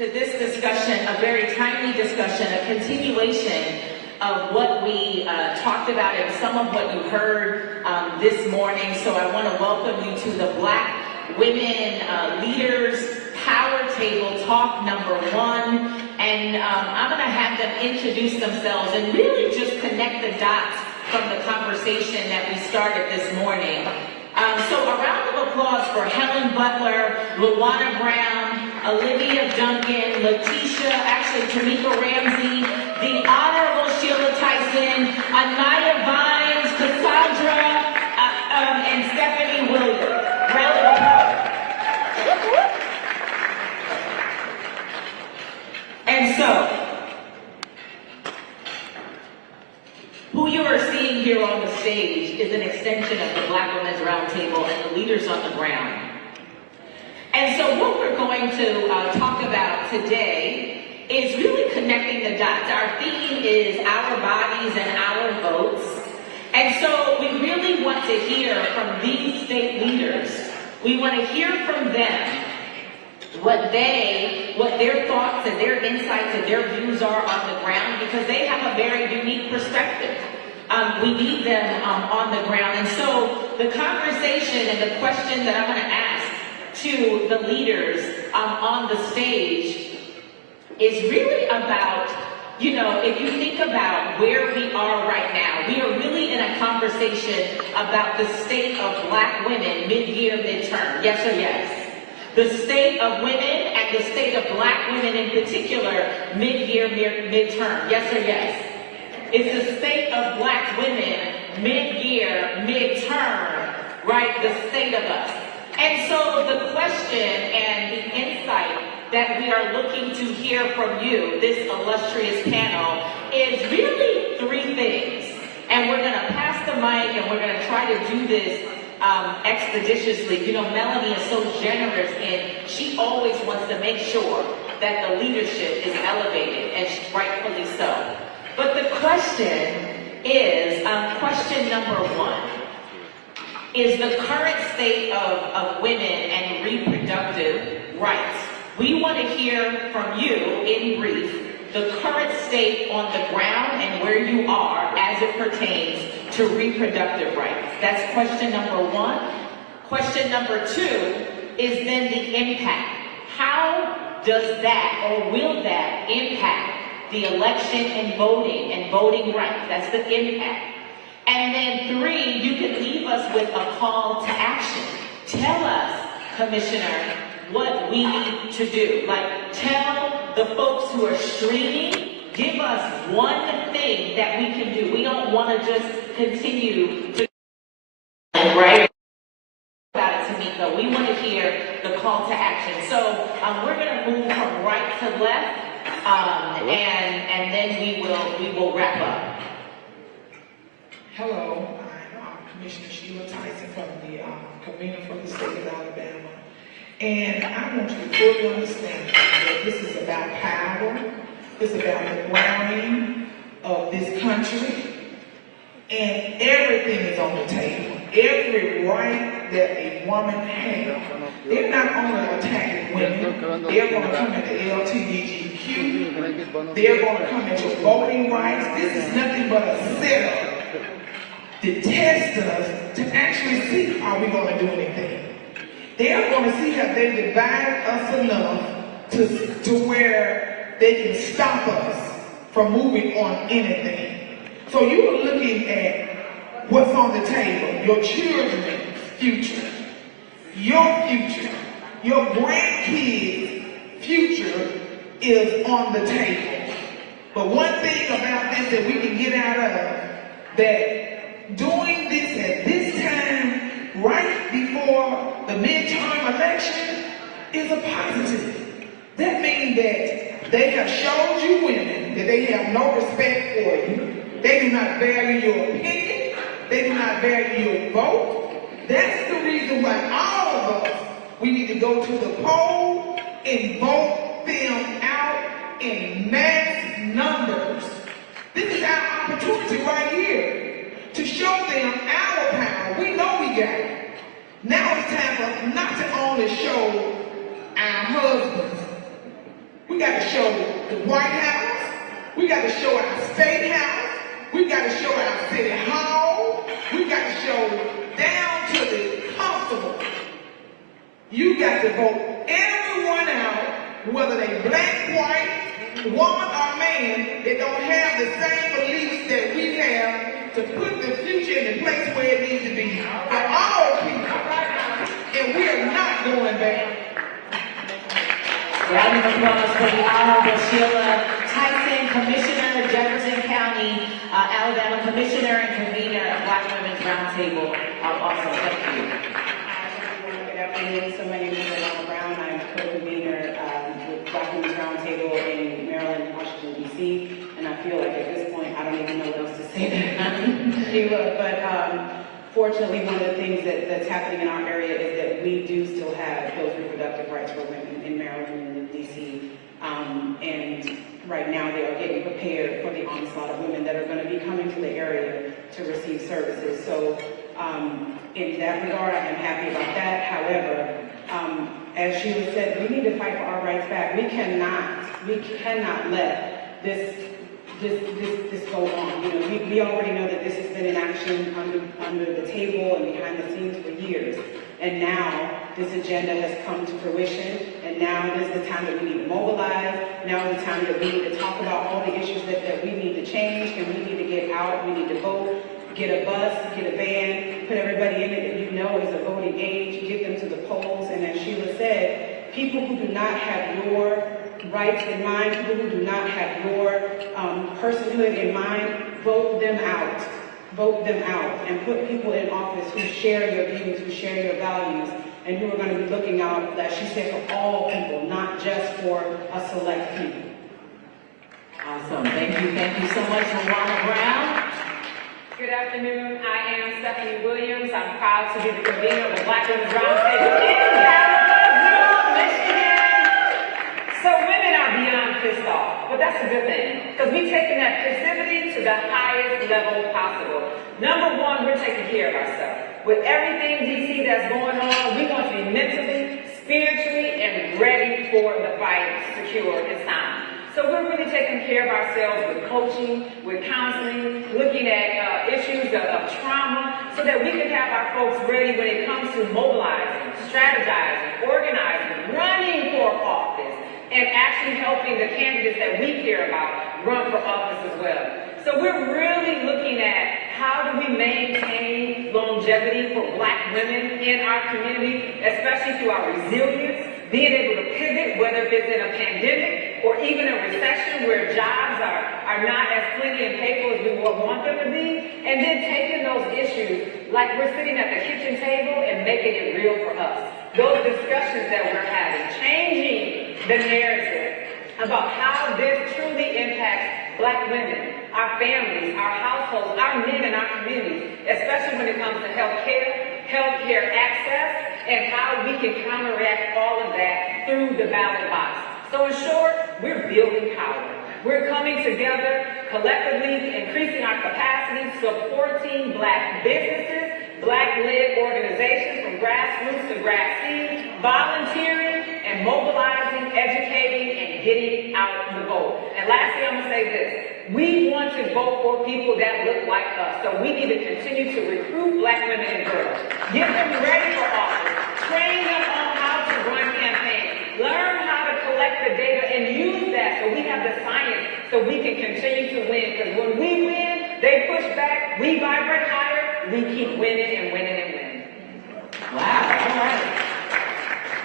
A very timely discussion, a continuation of what we talked about and some of what you heard this morning. So I want to welcome you to the Black Women Leaders Power Table Talk number 1. And I'm going to have them introduce themselves and really just connect the dots from the conversation that we started this morning. So a round of applause for Helen Butler, Luana Brown, Olivia Duncan, Letitia, actually Tamika Ramsey, the Honorable Sheila Tyson, Anaya Vines, Cassandra, and Stephanie Williams. Round of applause. And so, who you are seeing here on the stage is an extension of the Black Women's Roundtable and the leaders on the ground. And so what we're going to talk about today is really connecting the dots. Our theme is our bodies and our votes. And so we really want to hear from these state leaders. We want to hear from them what their thoughts and their insights and their views are on the ground, because they have a very unique perspective. We need them on the ground. And so the conversation and the question that I'm going to ask to the leaders on the stage is really about you know, if you think about where we are right now, we are really in a conversation about the state of Black women mid-year, midterm. Yes or yes? The state of women and the state of Black women in particular mid-year, midterm. Yes or yes? It's the state of Black women mid-year, midterm, right? The state of us. And so the question and the insight that we are looking to hear from you, this illustrious panel, is really three things. And we're going to pass the mic and we're going to try to do this expeditiously. You know, Melanie is so generous and she always wants to make sure that the leadership is elevated, and rightfully so. But the question is, question number one, is the current state of women and reproductive rights. We want to hear from you, in brief, the current state on the ground and where you are as it pertains to reproductive rights. That's question number one. Question number two is then the impact. How does that, or will that, impact the election and voting rights? That's the impact. And then three, you can leave us with a call to action. Tell us, Commissioner, what we need to do. Like, tell the folks who are streaming, give us one thing that we can do. We don't want to just continue to, right? About it, Tamika. We want to hear the call to action. So we're going to move from right to left, and then we will wrap up. Hello, I'm Commissioner Sheila Tyson from the convener for the state of Alabama. And I want you to fully understand that this is about power, it's about the grounding of this country, and everything is on the table. Every right that a woman has. They're not only attacking women, they're going to come at the LGBTQ, they're going to come at your voting rights. This is nothing but a setup to test us to actually see, are we going to do anything? They're going to see have they divided us enough to where they can stop us from moving on anything. So you're looking at what's on the table, your children's future, your grandkids' future is on the table. But one thing about this that we can get out of, that doing this at this time, right before the midterm election, is a positive. That means that they have showed you women that they have no respect for you. They do not value your opinion. They do not value your vote. That's the reason why all of us, we need to go to the poll and vote them out in mass numbers. This is our opportunity right here to show them our power. We know we got it. Now it's time for us not to only show our husbands. We got to show the White House. We got to show our State House. We got to show our City Hall. We got to show down to the constable. You got to vote everyone out, whether they black, white, woman, or man, that don't have the same beliefs that we have, to put the future in the place where it needs to be for all people. And we are not going back. Round of applause for the Honorable Sheila Tyson, Commissioner, Jefferson County, Alabama Commissioner and Convener of Black Women's Roundtable. Also, thank you. Good afternoon. So my name is Janai Brown. I'm co-convener with Black Women's Roundtable in Maryland, Washington, D.C. And I feel like at this point, I don't even know what else to say. But fortunately, one of the things that's happening in our area is that we do still have those reproductive rights for women in Maryland and in D.C. And right now, they are getting prepared for the onslaught of women that are going to be coming to the area to receive services. So in that regard, I am happy about that. However, as Sheila said, we need to fight for our rights back. We cannot let this go on. You know, we already know that this has been in action under the table and behind the scenes for years. And now this agenda has come to fruition, and now is the time that we need to mobilize. Now is the time that we need to talk about all the issues that we need to change, and we need to get out, we need to vote, get a bus, get a van, put everybody in it that you know is a voting age, get them to the polls, and as Sheila said, people who do not have your rights in mind, people who do not have your personhood in mind, vote them out. Vote them out and put people in office who share your views, who share your values, and who are going to be looking out, as she said, for all people, not just for a select few. Awesome. Thank you so much, Morial Brown. Good afternoon. I am Stephanie Williams. I'm proud to be the convener of the Black Women's Roundtable in Kalamazoo, Michigan. So women are beyond pissed off, but that's a good thing, because we've taken that passivity to the highest level possible. Number one, we're taking care of ourselves. With everything, DC, that's going on, we want to be mentally, spiritually, and ready for the fight, secure and sound. So we're really taking care of ourselves with coaching, with counseling, looking at issues of trauma, so that we can have our folks ready when it comes to mobilizing, strategizing, organizing, running for office, and actually helping the candidates that we care about run for office as well. So we're really looking at how do we maintain longevity for Black women in our community, especially through our resilience, being able to pivot, whether it's in a pandemic or even a recession where jobs are not as plenty and plentiful as we would want them to be, and then taking those issues like we're sitting at the kitchen table and making it real for us. Those discussions that we're having, changing the narrative about how this truly impacts Black women, our families, our households, our men in our communities, especially when it comes to healthcare access, and how we can counteract all of that through the ballot box. So in short, we're building power. We're coming together collectively, increasing our capacity, supporting Black businesses, Black-led organizations from grassroots to grass seed, volunteering and mobilizing, educating, and getting out the vote. And lastly, I'm going to say this. We want to vote for people that look like us. So we need to continue to recruit Black women and girls. Get them ready for office. Train them on how to run campaigns. Learn how to collect the data and use that so we have the science so we can continue to win. Because when we win, they push back, we vibrate higher, we keep winning and winning and winning. Wow, all right.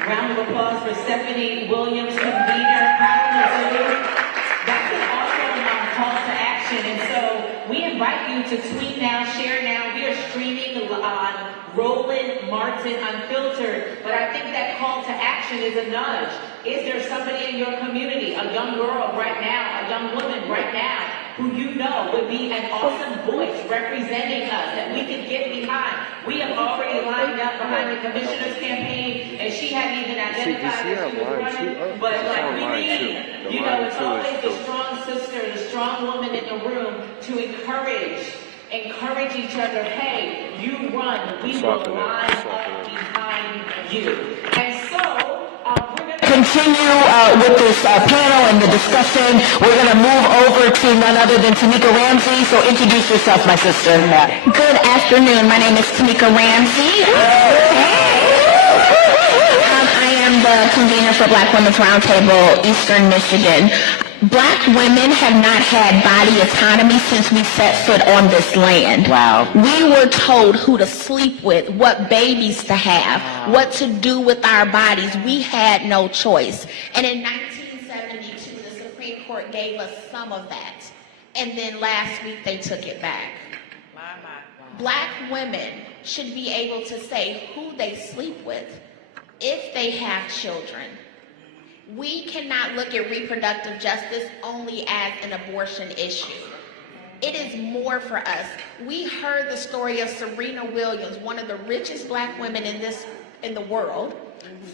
Round of applause for Stephanie Williams, convener, Kalamazoo. That's an awesome call to action. And so we invite you to tweet now, share now. We are streaming on Roland Martin Unfiltered. But I think that call to action is a nudge. Is there somebody in your community, a young girl right now, a young woman right now, who you know would be an awesome voice representing us that we could get behind? We have already lined up behind the commissioner's campaign, and she hadn't even identified that she was running. But like we need, you know, it's always the strong sister, the strong woman in the room to encourage each other. Hey, you run, we will line up behind you. And so we're going to continue with this panel and the discussion. We're going to move over to none other than Tamika Ramsey. So introduce yourself, my sister. Good afternoon. My name is Tamika Ramsey. I am the convener for Black Women's Roundtable, Eastern Michigan. Black women have not had body autonomy since we set foot on this land. Wow. We were told who to sleep with, what babies to have, what to do with our bodies. We had no choice. And in 1972, the Supreme Court gave us some of that. And then last week, they took it back. Black women should be able to say who they sleep with if they have children. We cannot look at reproductive justice only as an abortion issue. It is more for us. We heard the story of Serena Williams, one of the richest Black women in the world,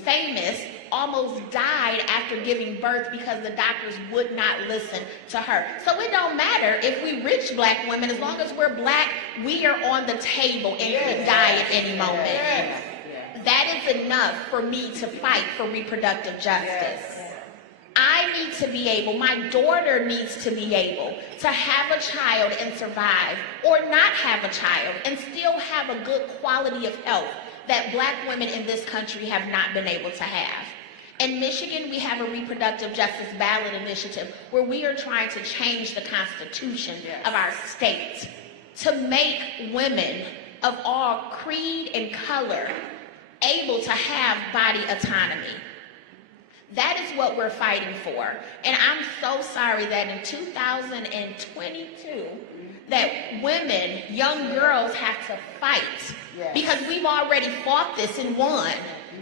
famous, almost died after giving birth because the doctors would not listen to her. So it don't matter if we rich Black women, as long as we're Black, we are on the table and could die at any moment. That is enough for me to fight for reproductive justice. I need to be able, my daughter needs to be able to have a child and survive, or not have a child and still have a good quality of health. that Black women in this country have not been able to have. In Michigan, we have a reproductive justice ballot initiative where we are trying to change the constitution of our state to make women of all creed and color able to have body autonomy. That is what we're fighting for. And I'm so sorry that in 2022, that women, young girls have to fight because we've already fought this and won.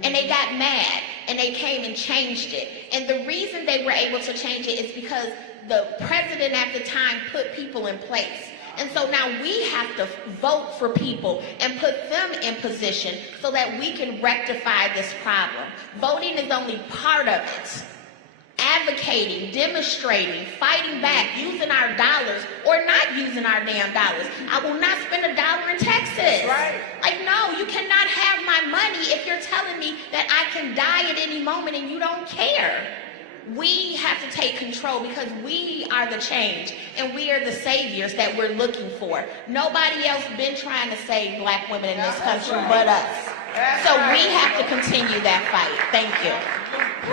And they got mad and they came and changed it. And the reason they were able to change it is because the president at the time put people in place. And so now we have to vote for people and put them in position so that we can rectify this problem. Voting is only part of it. Advocating, demonstrating, fighting back, using our dollars or not using our damn dollars. I will not spend $1 in Texas. Right. Like, no, you cannot have my money if you're telling me that I can die at any moment and you don't care. We have to take control because we are the change and we are the saviors that we're looking for. Nobody else been trying to save Black women in this country but us. So we have to continue that fight. Thank you.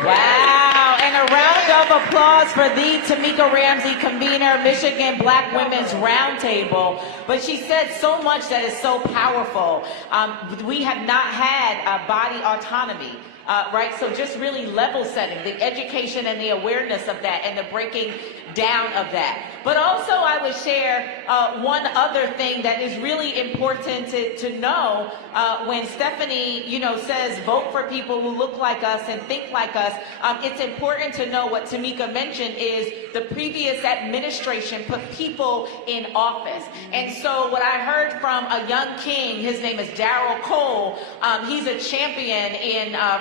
Wow, and a round of applause for the Tamika Ramsey, convener, Michigan Black Women's Roundtable. But she said so much that is so powerful. We have not had body autonomy. Right, so just really level setting, the education and the awareness of that and the breaking down of that. But also I would share one other thing that is really important to know when Stephanie, says vote for people who look like us and think like us. It's important to know what Tamika mentioned is the previous administration put people in office. And so what I heard from a young king, his name is Darryl Cole, he's a champion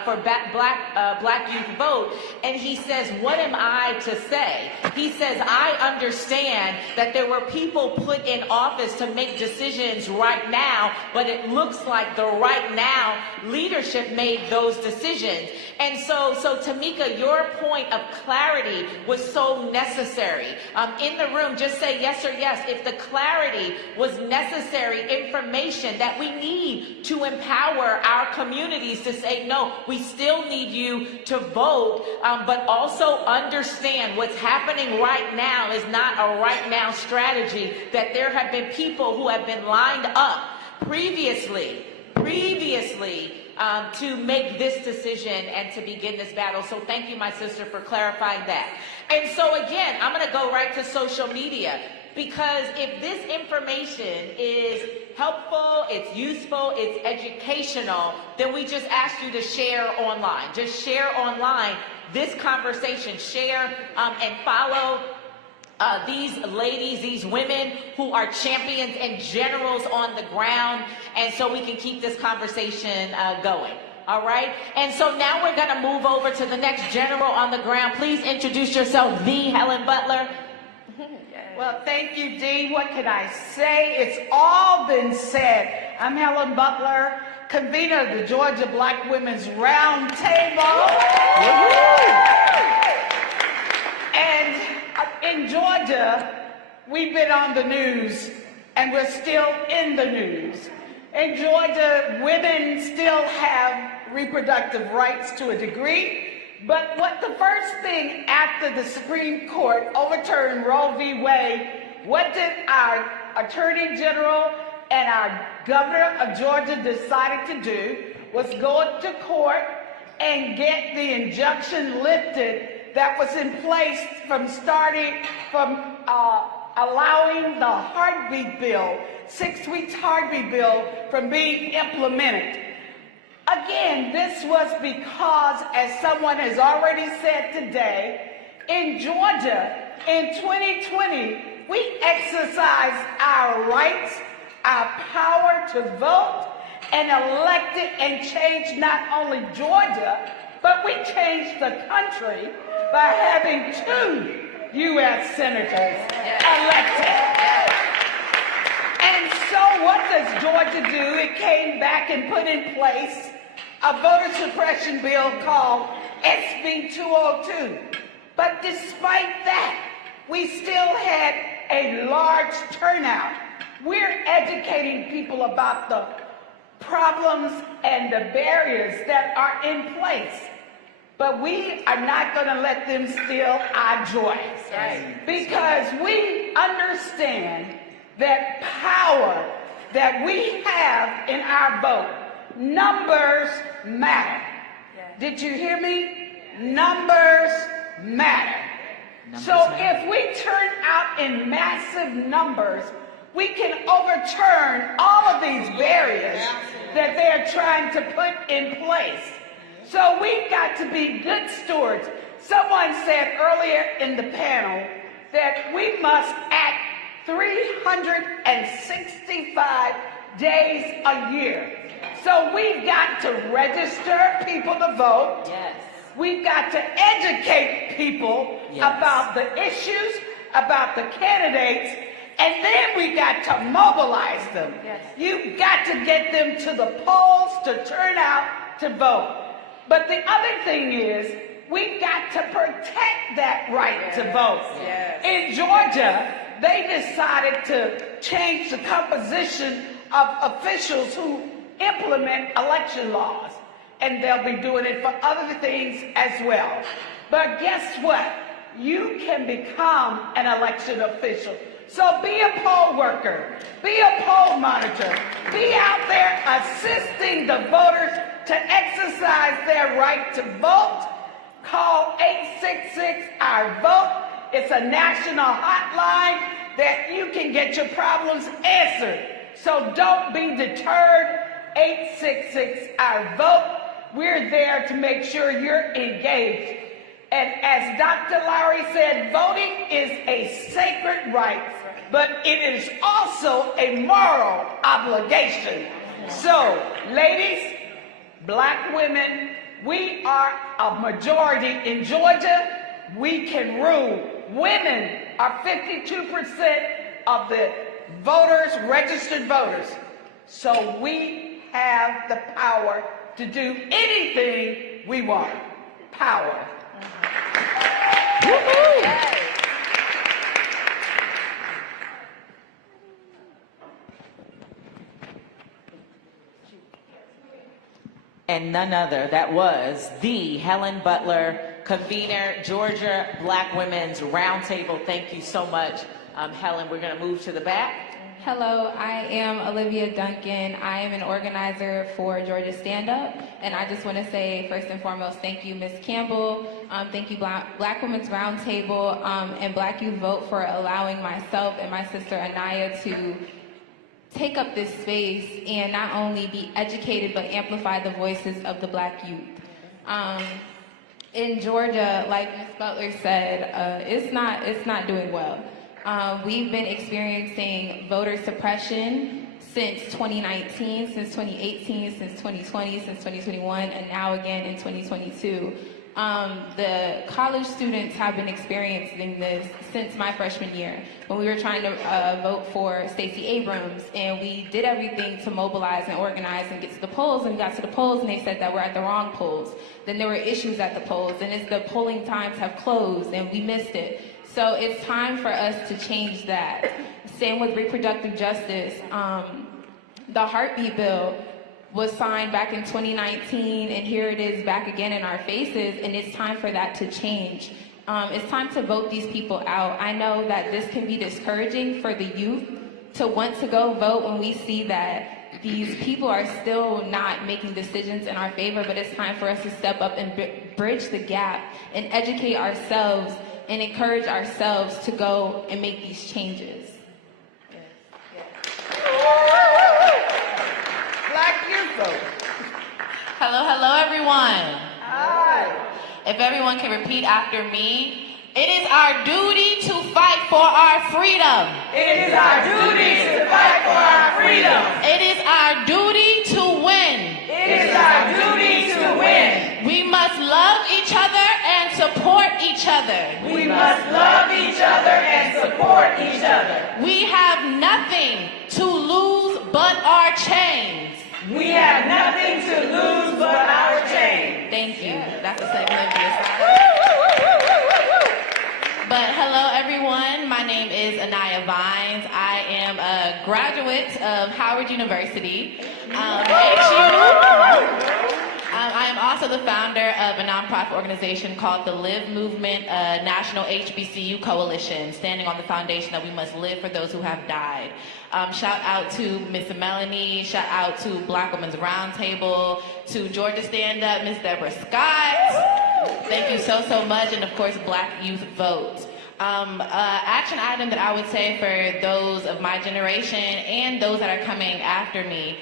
for Black Youth Vote, and he says, what am I to say? He says, I understand that there were people put in office to make decisions right now, but it looks like the right now leadership made those decisions. And so Tamika, your point of clarity was so necessary. In the room, just say yes or yes. If the clarity was necessary information that we need to empower our communities to say, no, we still need you to vote, but also understand what's happening right now is not a right now strategy, that there have been people who have been lined up previously to make this decision and to begin this battle. So thank you, my sister, for clarifying that. And so again, I'm going to go right to social media, because if this information is helpful, it's useful, it's educational, then we just ask you to share online. Just share online this conversation. Share and follow these ladies, these women who are champions and generals on the ground, and so we can keep this conversation going. All right? And so now we're going to move over to the next general on the ground. Please introduce yourself, the Helen Butler. Well, thank you, Dee. What can I say? It's all been said. I'm Helen Butler, convener of the Georgia Black Women's Roundtable. And in Georgia, we've been on the news, and we're still in the news. In Georgia, women still have reproductive rights to a degree. But what the first thing after the Supreme Court overturned Roe v. Wade, what did our Attorney General and our Governor of Georgia decided to do was go to court and get the injunction lifted that was in place from allowing the heartbeat bill, 6 weeks heartbeat bill, from being implemented. Again, this was because, as someone has already said today, in Georgia, in 2020, we exercised our rights, our power to vote, and elected and changed not only Georgia, but we changed the country by having 2 U.S. senators elected. And so what does Georgia do? It came back and put in place a voter suppression bill called SB 202. But despite that, we still had a large turnout. We're educating people about the problems and the barriers that are in place. But we are not going to let them steal our joy. Because we understand that power that we have in our vote, numbers matter. Did you hear me? Numbers matter. So if we turn out in massive numbers, we can overturn all of these barriers that they're trying to put in place. So we've got to be good stewards. Someone said earlier in the panel that we must act 365 days a year. So we've got to register people to vote. Yes. We've got to educate people about the issues, about the candidates, and then we got to mobilize them. You've got to get them to the polls to turn out to vote. But the other thing is, we've got to protect that right to vote. In Georgia, they decided to change the composition of officials who implement election laws. And they'll be doing it for other things as well. But guess what? You can become an election official. So be a poll worker, be a poll monitor, be out there assisting the voters to exercise their right to vote. Call 866-OUR-VOTE. It's a national hotline that you can get your problems answered. So don't be deterred. 866-OUR-VOTE. We're there to make sure you're engaged. And as Dr. Lowry said, voting is a sacred right, but it is also a moral obligation. So, ladies, black women, we are a majority in Georgia. We can rule. Women are 52% of the voters, registered voters. So we have the power to do anything we want. Power. And none other, that was the Helen Butler, convener, Georgia Black Women's Roundtable. Thank you so much, Helen. We're going to move to the back. Hello, I am Olivia Duncan. I am an organizer for Georgia Stand Up, and I just want to say, first and foremost, thank you, Ms. Campbell. Thank you, Black Women's Roundtable, and Black Youth Vote for allowing myself and my sister Anaya to take up this space and not only be educated, but amplify the voices of the Black youth. In Georgia, like Ms. Butler said, it's not doing well. We've been experiencing voter suppression since 2019, since 2018, since 2020, since 2021, and now again in 2022. The college students have been experiencing this since my freshman year, when we were trying to vote for Stacey Abrams, and we did everything to mobilize and organize and get to the polls, and we got to the polls and they said that we're at the wrong polls. Then there were issues at the polls, and it's the polling times have closed and we missed it. So it's time for us to change that. Same with reproductive justice. The heartbeat bill was signed back in 2019, and here it is back again in our faces, and it's time for that to change. It's time to vote these people out. I know that this can be discouraging for the youth to want to go vote when we see that these people are still not making decisions in our favor, but it's time for us to step up and bridge the gap and educate ourselves and encourage ourselves to go and make these changes. Black Youth Vote. Hello, everyone. Hi. If everyone can repeat after me, it is our duty to fight for our freedom. It is our duty to fight for our freedom. It is our duty to win. It is our duty to win. We must love each other and support each other. We must love each other and support each other. We have nothing to lose but our chains. We have nothing to lose but our chains. Thank you. That's a segment of this. But hello, everyone. My name is Anaya Vines. I am a graduate of Howard University. I am also the founder of a nonprofit organization called the Live Movement National HBCU Coalition, standing on the foundation that we must live for those who have died. Shout out to Miss Melanie, shout out to Black Women's Roundtable, to Georgia Stand Up, Miss Deborah Scott. Thank you so much, and of course, Black Youth Vote. Action item that I would say for those of my generation and those that are coming after me,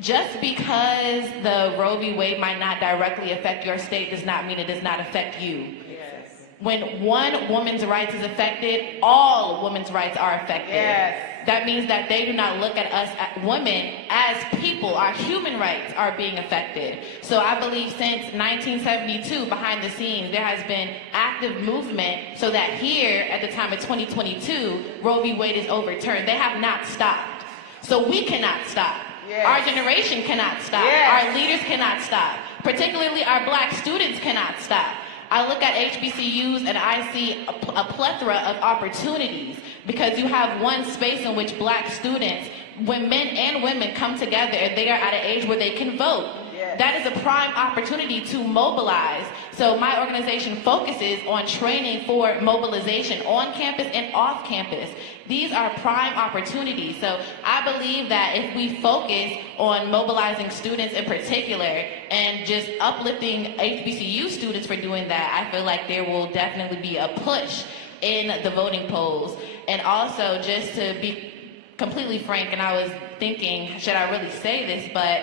just because the Roe v. Wade might not directly affect your state does not mean it does not affect you. Yes. When one woman's rights is affected, all women's rights are affected. Yes. That means that they do not look at us, women, as people. Our human rights are being affected. So I believe since 1972, behind the scenes, there has been active movement so that here, at the time of 2022, Roe v. Wade is overturned. They have not stopped. So we cannot stop. Yes. Our generation cannot stop. Yes. Our leaders cannot stop. Particularly our Black students cannot stop. I look at HBCUs and I see a plethora of opportunities because you have one space in which Black students, when men and women come together and they are at an age where they can vote. Yes. That is a prime opportunity to mobilize. So my organization focuses on training for mobilization on campus and off campus. These are prime opportunities. So I believe that if we focus on mobilizing students in particular and just uplifting HBCU students for doing that, I feel like there will definitely be a push in the voting polls. And also, just to be completely frank, and I was thinking, should I really say this, but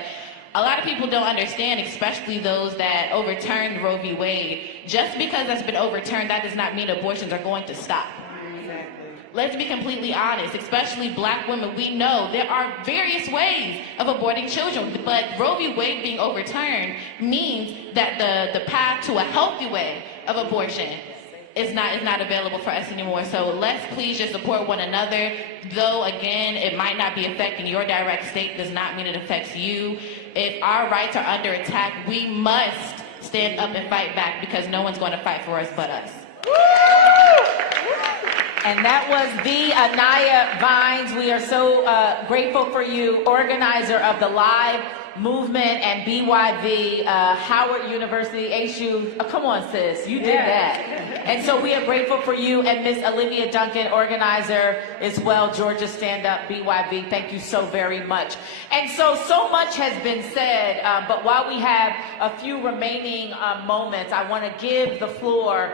a lot of people don't understand, especially those that overturned Roe v. Wade. Just because that's been overturned, that does not mean abortions are going to stop. Let's be completely honest, especially Black women. We know there are various ways of aborting children, but Roe v. Wade being overturned means that the path to a healthy way of abortion is not available for us anymore. So let's please just support one another. Though, again, it might not be affecting your direct state, does not mean it affects you. If our rights are under attack, we must stand up and fight back because no one's going to fight for us but us. And that was the Anaya Vines. We are so grateful for you, organizer of the Live Movement and BYV, Howard University, HU. Oh, come on, sis, you did that. And so we are grateful for you, and Miss Olivia Duncan, organizer as well, Georgia Stand Up, BYV. Thank you so very much. And so much has been said, but while we have a few remaining moments, I want to give the floor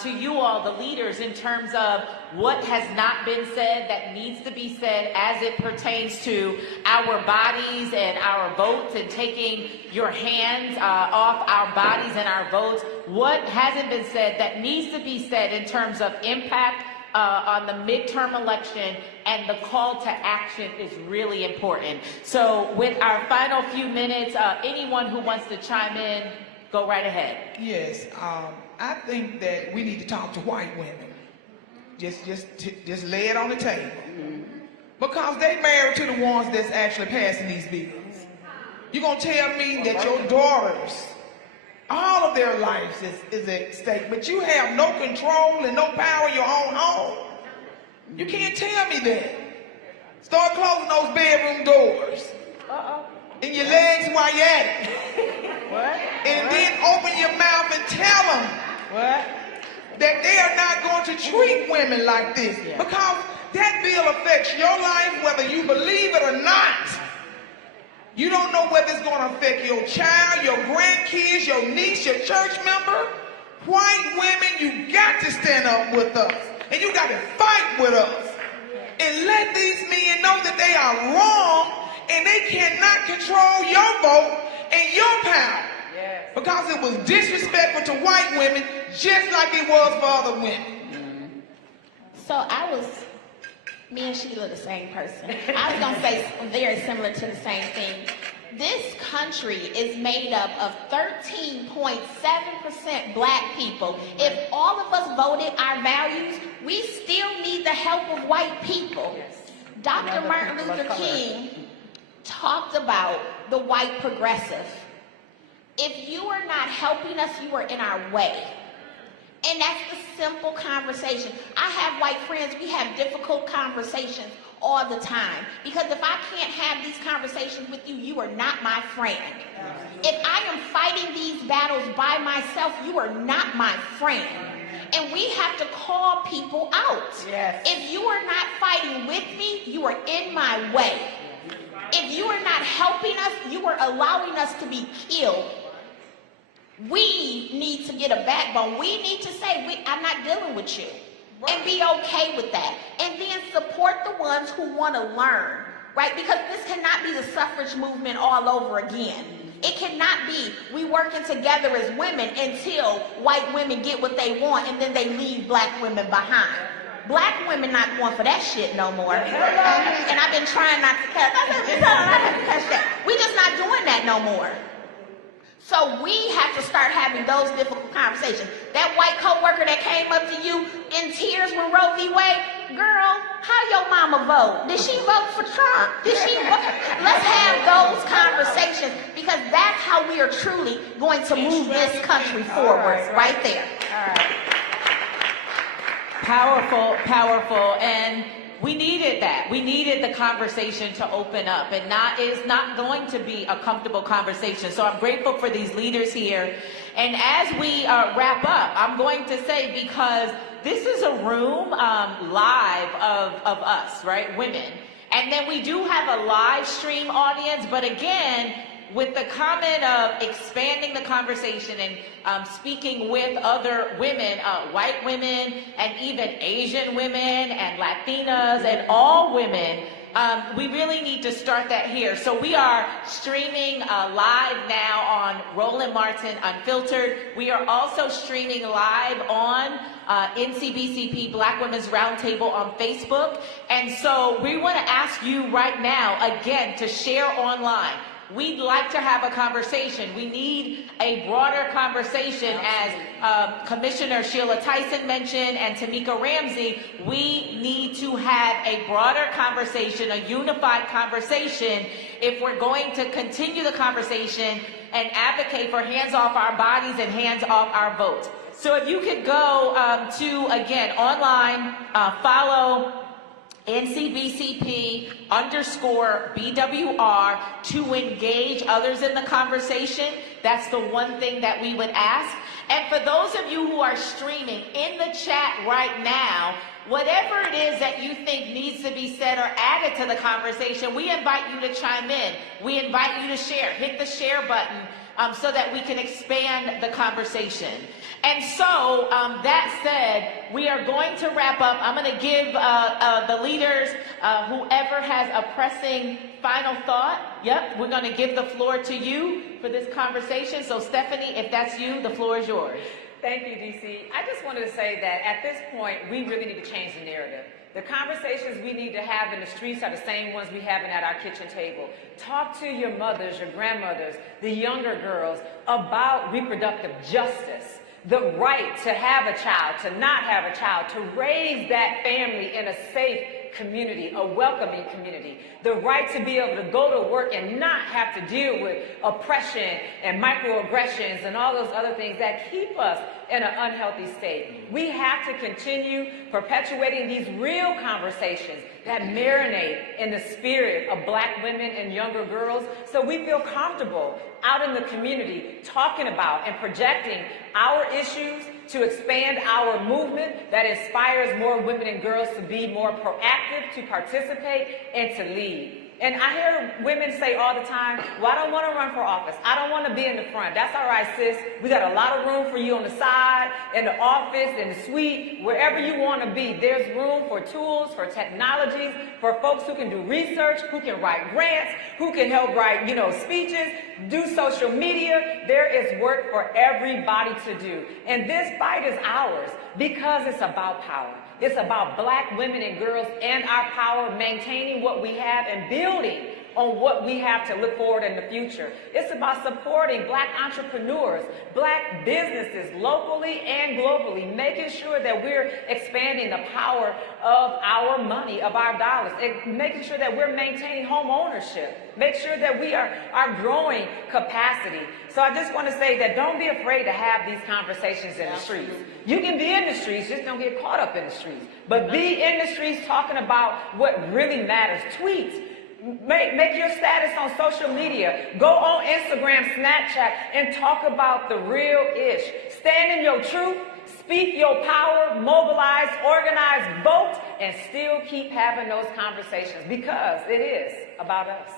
to you all, the leaders, in terms of what has not been said that needs to be said as it pertains to our bodies and our votes and taking your hands off our bodies and our votes. What hasn't been said that needs to be said in terms of impact on the midterm election, and the call to action is really important. So with our final few minutes, anyone who wants to chime in, go right ahead. Yes, I think that we need to talk to white women. Just lay it on the table. Because they married to the ones that's actually passing these bills. You're going to tell me that your daughters, all of their lives is at stake, but you have no control and no power in your own home? You can't tell me that. Start closing those bedroom doors. And your legs while you're at it. What? And then open your mouth and tell them that they are not going to treat women like this. Because that bill affects your life whether you believe it or not. You don't know whether it's going to affect your child, your grandkids, your niece, your church member. White women, you got to stand up with us. And you got to fight with us. And let these men know that they are wrong and they cannot control your vote and your power. Because it was disrespectful to white women just like it was for other women. So me and Sheila the same person. I was going to say very similar to the same thing. This country is made up of 13.7% Black people. If all of us voted our values, we still need the help of white people. Dr. Martin Luther King talked about the white progressive. If you are not helping us, you are in our way. And that's the simple conversation. I have white friends, we have difficult conversations all the time. Because if I can't have these conversations with you, you are not my friend. If I am fighting these battles by myself, you are not my friend. And we have to call people out. Yes. If you are not fighting with me, you are in my way. If you are not helping us, you are allowing us to be killed. We need to get a backbone. We need to say, I'm not dealing with you. And be okay with that. And then support the ones who want to learn, right? Because this cannot be the suffrage movement all over again. It cannot be we working together as women until white women get what they want and then they leave black women behind. Black women not going for that shit no more. And I've been trying not to cuss that. We just not doing that no more. So we have to start having those difficult conversations. That white coworker that came up to you in tears when Roe v. Wade, girl, how your mama vote? Did she vote for Trump? Did she vote? Let's have those conversations because that's how we are truly going to move this country forward, right there. All right. Powerful, powerful, and we needed that. We needed the conversation to open up, and it's not going to be a comfortable conversation. So I'm grateful for these leaders here. And as we wrap up, I'm going to say, because this is a room live of us, right, women. And then we do have a live stream audience, but again, with the comment of expanding the conversation and speaking with other women, white women, and even Asian women, and Latinas, and all women, we really need to start that here. So we are streaming live now on Roland Martin Unfiltered. We are also streaming live on NCBCP Black Women's Roundtable on Facebook. And so we want to ask you right now, again, to share online. We'd like to have a conversation. We need a broader conversation, as Commissioner Sheila Tyson mentioned and Tamika Ramsey. We need to have a broader conversation, a unified conversation, if we're going to continue the conversation and advocate for hands off our bodies and hands off our votes. So if you could go to, again, online, follow NCBCP_BWR to engage others in the conversation. That's the one thing that we would ask. And for those of you who are streaming, in the chat right now, whatever it is that you think needs to be said or added to the conversation, we invite you to chime in. We invite you to share. Hit the share button so that we can expand the conversation. And so, that said, we are going to wrap up. I'm going to give the leaders, whoever has a pressing final thought. Yep, we're going to give the floor to you for this conversation. So, Stephanie, if that's you, the floor is yours. Thank you, DC. I just wanted to say that at this point, we really need to change the narrative. The conversations we need to have in the streets are the same ones we have at our kitchen table. Talk to your mothers, your grandmothers, the younger girls about reproductive justice. The right to have a child, to not have a child, to raise that family in a safe community, a welcoming community. The right to be able to go to work and not have to deal with oppression and microaggressions and all those other things that keep us in an unhealthy state. We have to continue perpetuating these real conversations that marinate in the spirit of Black women and younger girls, so we feel comfortable out in the community talking about and projecting our issues to expand our movement that inspires more women and girls to be more proactive, to participate, and to lead. And I hear women say all the time, well, I don't want to run for office. I don't want to be in the front. That's all right, sis. We got a lot of room for you on the side, in the office, in the suite, wherever you want to be. There's room for tools, for technologies, for folks who can do research, who can write grants, who can help write, speeches, do social media. There is work for everybody to do. And this fight is ours because it's about power. It's about Black women and girls and our power, maintaining what we have and building on what we have to look forward in the future. It's about supporting Black entrepreneurs, Black businesses locally and globally, making sure that we're expanding the power of our money, of our dollars, and making sure that we're maintaining home ownership, make sure that we are growing capacity. So I just want to say that don't be afraid to have these conversations in the streets. You can be in the streets, just don't get caught up in the streets. But be in the streets talking about what really matters. Tweet. Make your status on social media. Go on Instagram, Snapchat, and talk about the real ish. Stand in your truth, speak your power, mobilize, organize, vote, and still keep having those conversations because it is about us.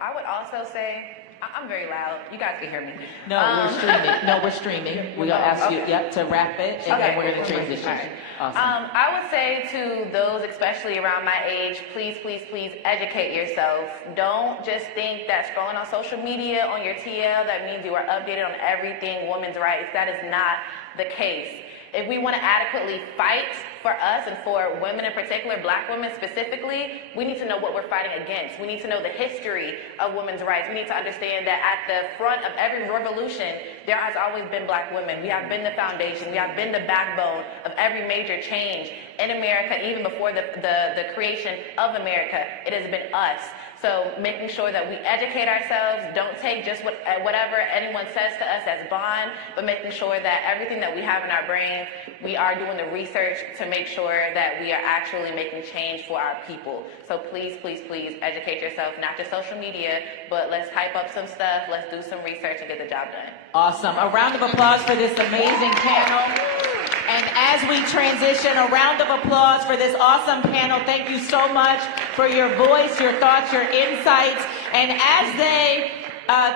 I would also say, I'm very loud. You guys can hear me. No, we're streaming. No, we're streaming. We're going to ask you to wrap it, and then we're going to transition. Right. Awesome. I would say to those, especially around my age, please, please, please educate yourself. Don't just think that scrolling on social media on your TL, that means you are updated on everything women's rights. That is not the case. If we want to adequately fight for us and for women in particular, Black women specifically, we need to know what we're fighting against. We need to know the history of women's rights. We need to understand that at the front of every revolution, there has always been Black women. We have been the foundation. We have been the backbone of every major change in America, even before the creation of America. It has been us. So making sure that we educate ourselves, don't take just whatever anyone says to us as bond, but making sure that everything that we have in our brains, we are doing the research to make sure that we are actually making change for our people. So please, please, please educate yourself, not just social media, but let's type up some stuff, let's do some research and get the job done. Awesome. A round of applause for this amazing panel. And as we transition, a round of applause for this awesome panel. Thank you so much for your voice, your thoughts, your insights. And as they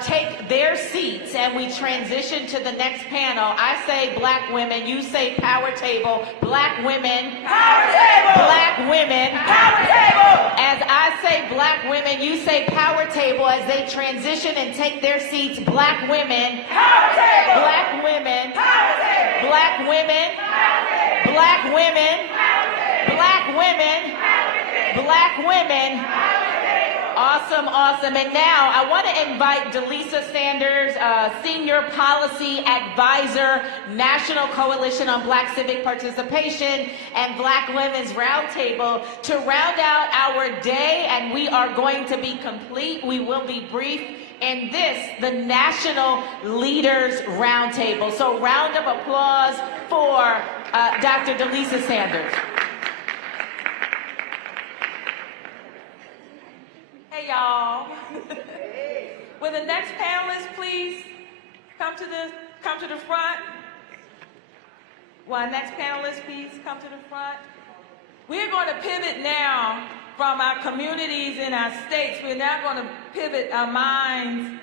take their seats and we transition to the next panel, I say Black women, you say power table. Black women, power table. Black women, power table. As I say Black women, you say power table. As they transition and take their seats, Black women, power table. Black women, power table. Black women, power table. Black women, power table. Black women, power table. Black women, power table. Awesome, awesome. And now I want to invite Delisa Sanders, Senior Policy Advisor, National Coalition on Black Civic Participation and Black Women's Roundtable, to round out our day, and we are going to be complete. We will be brief in this, the National Leaders Roundtable. So round of applause for Dr. Delisa Sanders. Hey y'all. Will the next panelists please come to the front? Will our next panelists please come to the front? We're going to pivot now from our communities in our states. We're now going to pivot our minds,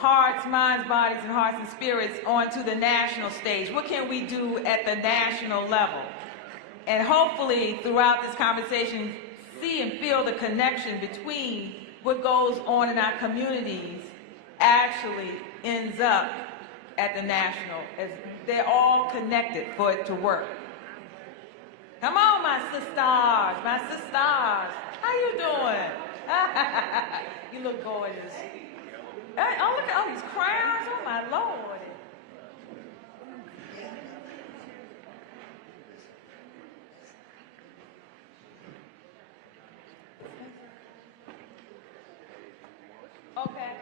bodies, and hearts and spirits onto the national stage. What can we do at the national level? And hopefully throughout this conversation, see and feel the connection between what goes on in our communities actually ends up at the national, as they're all connected for it to work. Come on, my sisters, my sisters. How you doing? You look gorgeous. Oh, look at all these crowns. Oh, my Lord. Okay.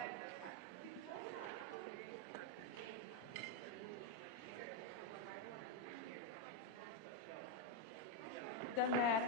Doesn't matter.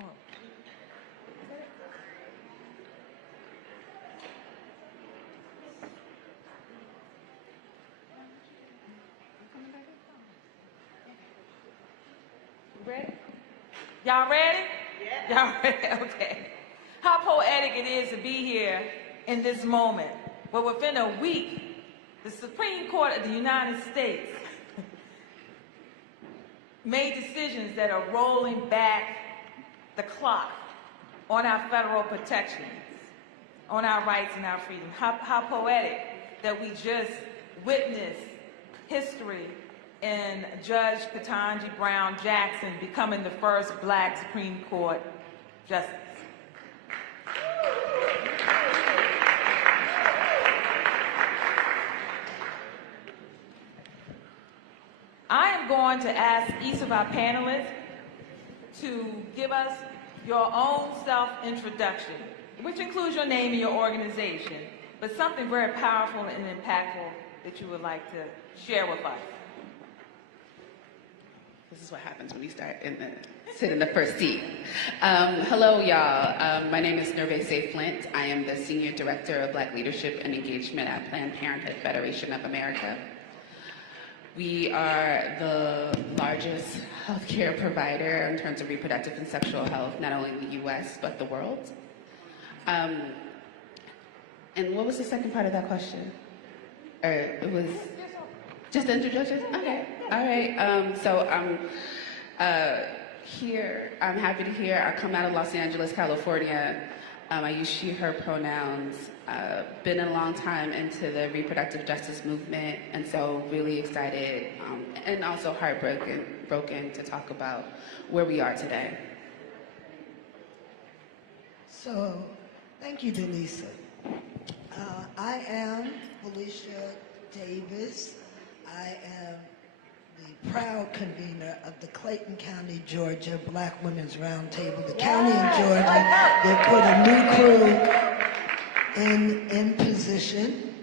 Oh, Y'all ready? Yeah. Y'all ready? Okay. How poetic it is to be here in this moment, where within a week, the Supreme Court of the United States made decisions that are rolling back the clock on our federal protections, on our rights and our freedom. How poetic that we just witnessed history in Judge Ketanji Brown Jackson becoming the first Black Supreme Court justice. I am going to ask each of our panelists to give us your own self-introduction, which includes your name and your organization, but something very powerful and impactful that you would like to share with us. This is what happens when you sit in the first seat. Hello, y'all. My name is Nerve Say Flint. I am the Senior Director of Black Leadership and Engagement at Planned Parenthood Federation of America. We are the largest healthcare provider in terms of reproductive and sexual health, not only in the U.S., but the world. And what was the second part of that question? Or it was just the introduction? Okay, all right. So I'm here, I'm happy to hear, I come out of Los Angeles, California. I use she, her pronouns. Been a long time into the reproductive justice movement, and so really excited and also heartbroken to talk about where we are today. So, thank you, Delisa. I am Felicia Davis. I am the proud convener of the Clayton County, Georgia Black Women's Roundtable, the county in Georgia that put a new crew in position.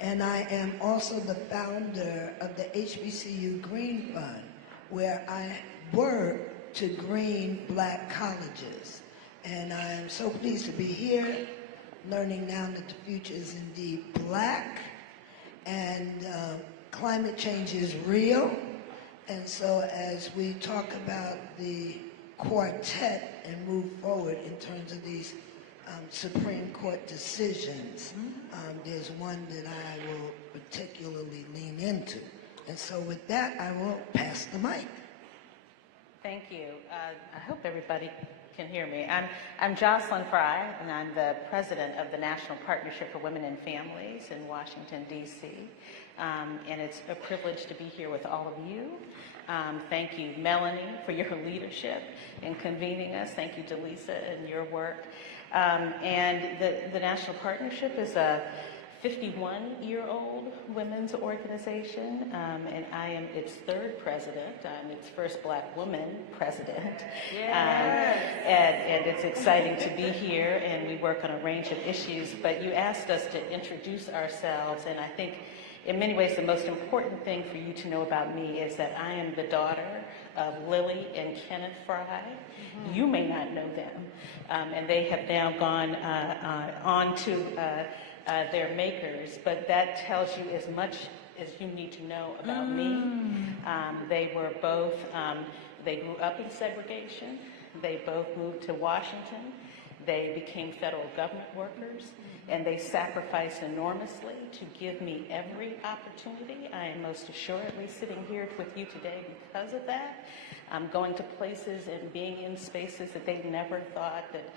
And I am also the founder of the HBCU Green Fund, where I work to green Black colleges. And I'm so pleased to be here, learning now that the future is indeed Black, and climate change is real. And so as we talk about the quartet and move forward in terms of these Supreme Court decisions, there's one that I will particularly lean into. And so with that, I will pass the mic. Thank you. I hope everybody can hear me. I'm Jocelyn Fry, and I'm the president of the National Partnership for Women and Families in Washington, D.C. And it's a privilege to be here with all of you. Thank you, Melanie, for your leadership in convening us. Thank you, Delisa, and your work. And the National Partnership is a 51-year-old women's organization, and I am its third president. I'm its first Black woman president. Yes. And it's exciting to be here, and we work on a range of issues. But you asked us to introduce ourselves, and I think in many ways the most important thing for you to know about me is that I am the daughter of Lily and Kenneth Fry. Mm-hmm. You may not know them, and they have now gone on to their makers, but that tells you as much as you need to know about me. They were both, they grew up in segregation. They both moved to Washington. They became federal government workers, and they sacrificed enormously to give me every opportunity. I am most assuredly sitting here with you today because of that. I'm going to places and being in spaces that they never thought that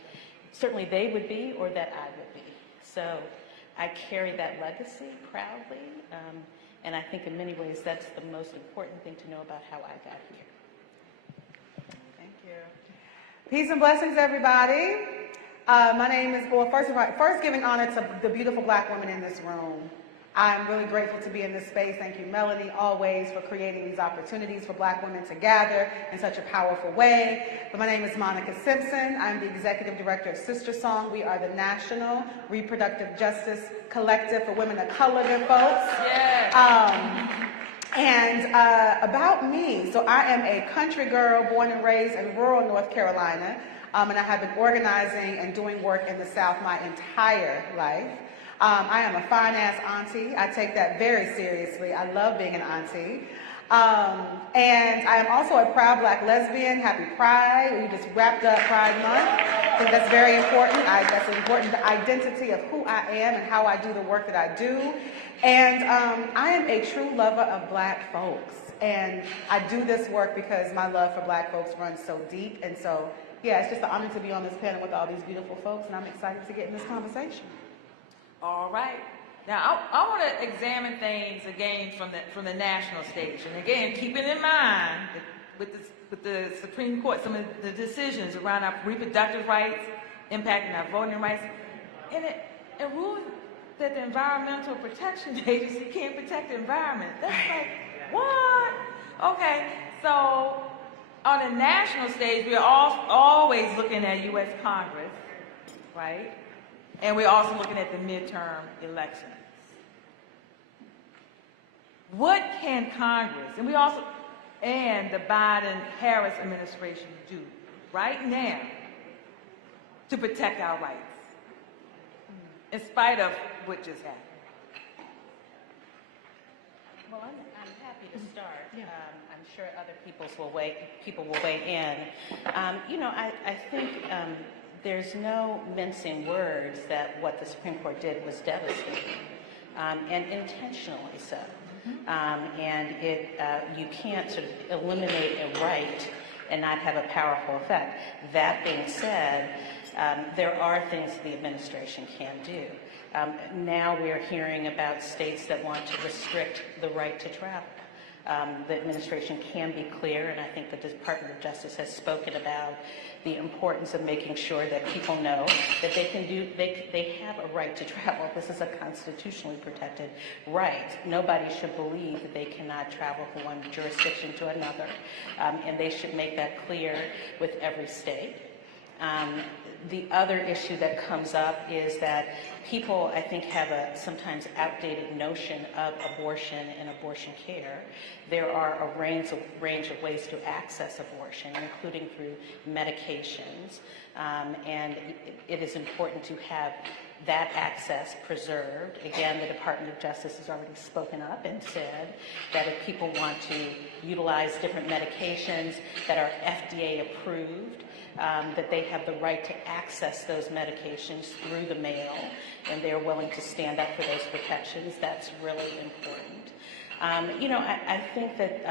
certainly they would be or that I would be. So I carry that legacy proudly, and I think in many ways that's the most important thing to know about how I got here. Thank you. Peace and blessings, everybody. My name is, well, first giving honor to the beautiful Black women in this room. I'm really grateful to be in this space. Thank you, Melanie, always for creating these opportunities for Black women to gather in such a powerful way. But my name is Monica Simpson. I'm the Executive Director of Sister Song. We are the National Reproductive Justice Collective for Women of Color, good folks. Yes. About me, so I am a country girl born and raised in rural North Carolina, and I have been organizing and doing work in the South my entire life. I am a fine-ass auntie. I take that very seriously. I love being an auntie. And I am also a proud Black lesbian. Happy Pride. We just wrapped up Pride Month. I think that's very important. That's an important identity of who I am and how I do the work that I do. And I am a true lover of Black folks. And I do this work because my love for Black folks runs so deep. And so, yeah, it's just an honor to be on this panel with all these beautiful folks, and I'm excited to get in this conversation. All right. Now, I want to examine things again from the national stage. And again, keeping in mind that with the Supreme Court, some of the decisions around our reproductive rights, impacting our voting rights, and it ruled that the Environmental Protection Agency can't protect the environment. That's like, what? Okay, so on a national stage, we're always looking at U.S. Congress, right? And we're also looking at the midterm elections. What can Congress and the Biden-Harris administration do right now to protect our rights, in spite of what just happened? Well, I'm happy to start. I'm sure other people will weigh in. You know, I think there's no mincing words that what the Supreme Court did was devastating, and intentionally so. And you can't sort of eliminate a right and not have a powerful effect. That being said, there are things the administration can do. Now we're hearing about states that want to restrict the right to travel. The administration can be clear, and I think the Department of Justice has spoken about the importance of making sure that people know that they have a right to travel. This is a constitutionally protected right. Nobody should believe that they cannot travel from one jurisdiction to another, and they should make that clear with every state. The other issue that comes up is that people, I think, have a sometimes outdated notion of abortion and abortion care. There are a range of ways to access abortion, including through medications, and it is important to have that access preserved. Again, the Department of Justice has already spoken up and said that if people want to utilize different medications that are FDA approved, that they have the right to access those medications through the mail, and they're willing to stand up for those protections. That's really important. You know, I think that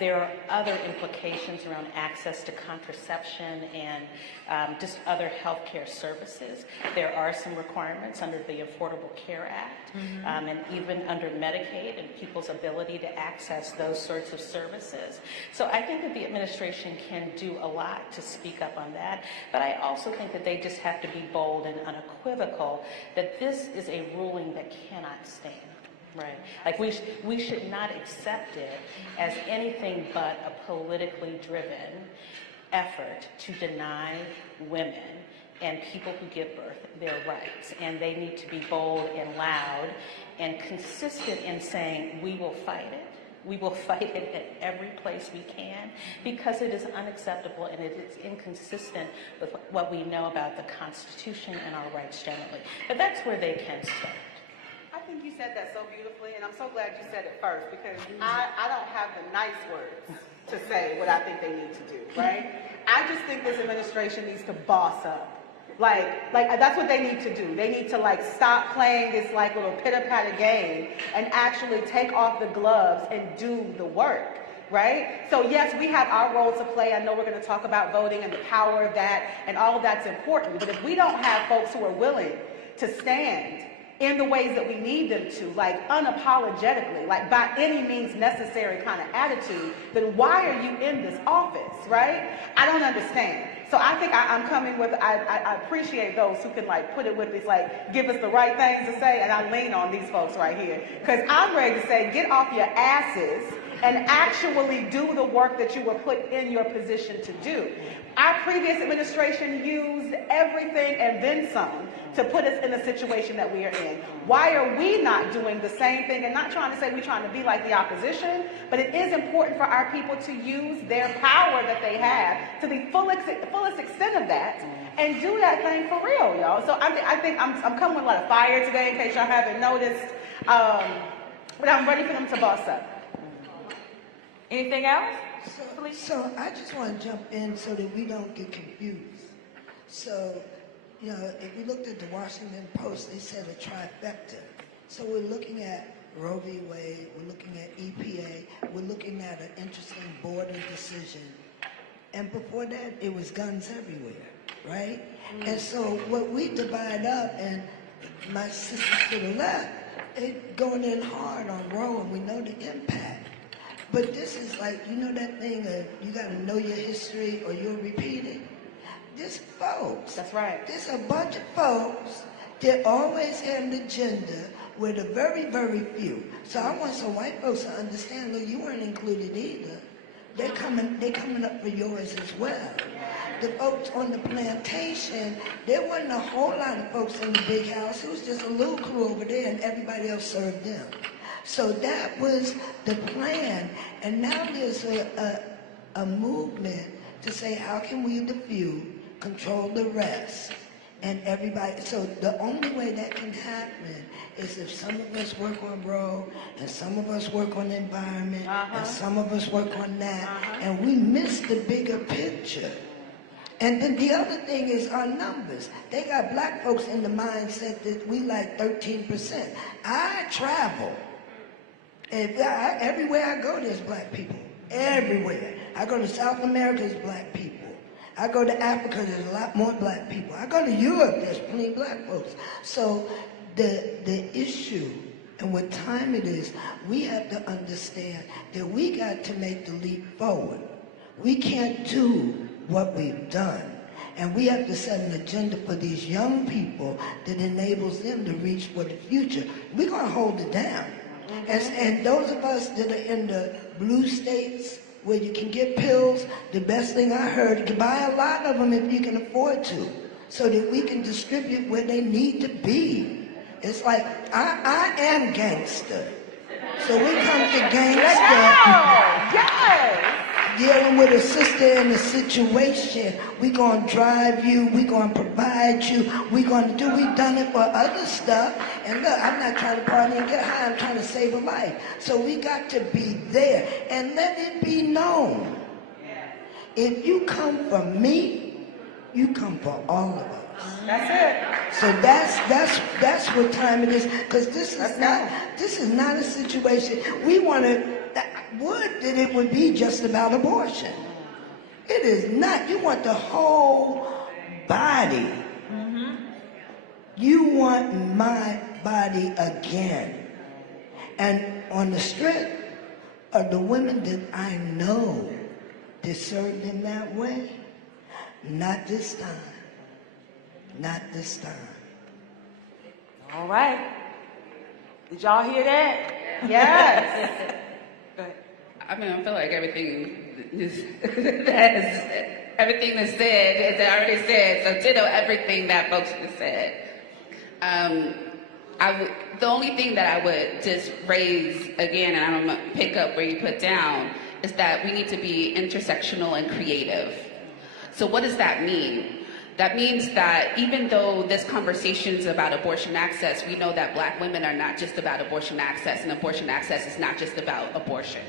there are other implications around access to contraception and just other healthcare services. There are some requirements under the Affordable Care Act, and even under Medicaid and people's ability to access those sorts of services. So I think that the administration can do a lot to speak up on that, but I also think that they just have to be bold and unequivocal that this is a ruling that cannot stand. Right. Like we should not accept it as anything but a politically driven effort to deny women and people who give birth their rights. And they need to be bold and loud and consistent in saying, we will fight it. We will fight it at every place we can, because it is unacceptable and it is inconsistent with what we know about the Constitution and our rights generally. But that's where they can start. I think you said that so beautifully, and I'm so glad you said it first, because I don't have the nice words to say what I think they need to do, right? I just think this administration needs to boss up. Like that's what they need to do. They need to stop playing this little pitter-patter game and actually take off the gloves and do the work, right? So yes, we have our role to play. I know we're going to talk about voting and the power of that, and all of that's important. But if we don't have folks who are willing to stand in the ways that we need them to, unapologetically, by any means necessary kind of attitude, then why are you in this office, right? I don't understand. So I think I'm coming with, I appreciate those who can put it with this, give us the right things to say, and I lean on these folks right here. Because I'm ready to say, get off your asses and actually do the work that you were put in your position to do. Our previous administration used everything and then some to put us in the situation that we are in. Why are we not doing the same thing? And not trying to say we're trying to be like the opposition, but it is important for our people to use their power that they have to the fullest extent of that and do that thing for real, y'all. So I think I'm coming with a lot of fire today, in case y'all haven't noticed, but I'm ready for them to boss up. Anything else? So I just want to jump in so that we don't get confused. So, you know, if we looked at the Washington Post, they said a trifecta. So we're looking at Roe v. Wade, we're looking at EPA, we're looking at an interesting border decision. And before that, it was guns everywhere, right? And so what we divide up, and my sisters to the left, they going in hard on Roe, and we know the impact. But this is like, you know that thing of you got to know your history or you'll repeat it? This folks. That's right. There's a bunch of folks that always had an agenda with a very, very few. So I want some white folks to understand, look, you weren't included either. They're coming up for yours as well. The folks on the plantation, there wasn't a whole lot of folks in the big house. It was just a little crew over there and everybody else served them. So that was the plan. And now there's a movement to say, how can we, the few, control the rest? And everybody, so the only way that can happen is if some of us work on Roe, and some of us work on the environment, and some of us work on that, and we miss the bigger picture. And then the other thing is our numbers. They got black folks in the mindset that we like 13%. I travel. And everywhere I go, there's black people. Everywhere. I go to South America, there's black people. I go to Africa, there's a lot more black people. I go to Europe, there's plenty of black folks. So the issue and what time it is, we have to understand that we got to make the leap forward. We can't do what we've done. And we have to set an agenda for these young people that enables them to reach for the future. We're going to hold it down. And those of us that are in the blue states where you can get pills, the best thing I heard, you can buy a lot of them if you can afford to, so that we can distribute where they need to be. It's like, I am gangster. So we come to gangster. Yes! Dealing with a sister in a situation, we gonna drive you, we gonna provide you, we gonna do, we've done it for other stuff. And look, I'm not trying to party and get high, I'm trying to save a life. So we got to be there and let it be known. If you come for me, you come for all of us. That's it. So that's what time it is, because this is not a situation we want to. Would that it would be just about abortion. It is not. You want the whole body. You want my body again. And on the strength of the women that I know that served in that way, not this time. Not this time. All right. Did y'all hear that? Yes. Go ahead. I mean, I feel like everything that's said is already said. So ditto everything that folks just said. The only thing that I would just raise again, and I'm gonna pick up where you put down, is that we need to be intersectional and creative. So what does that mean? That means that even though this conversation is about abortion access, we know that black women are not just about abortion access, and abortion access is not just about abortion.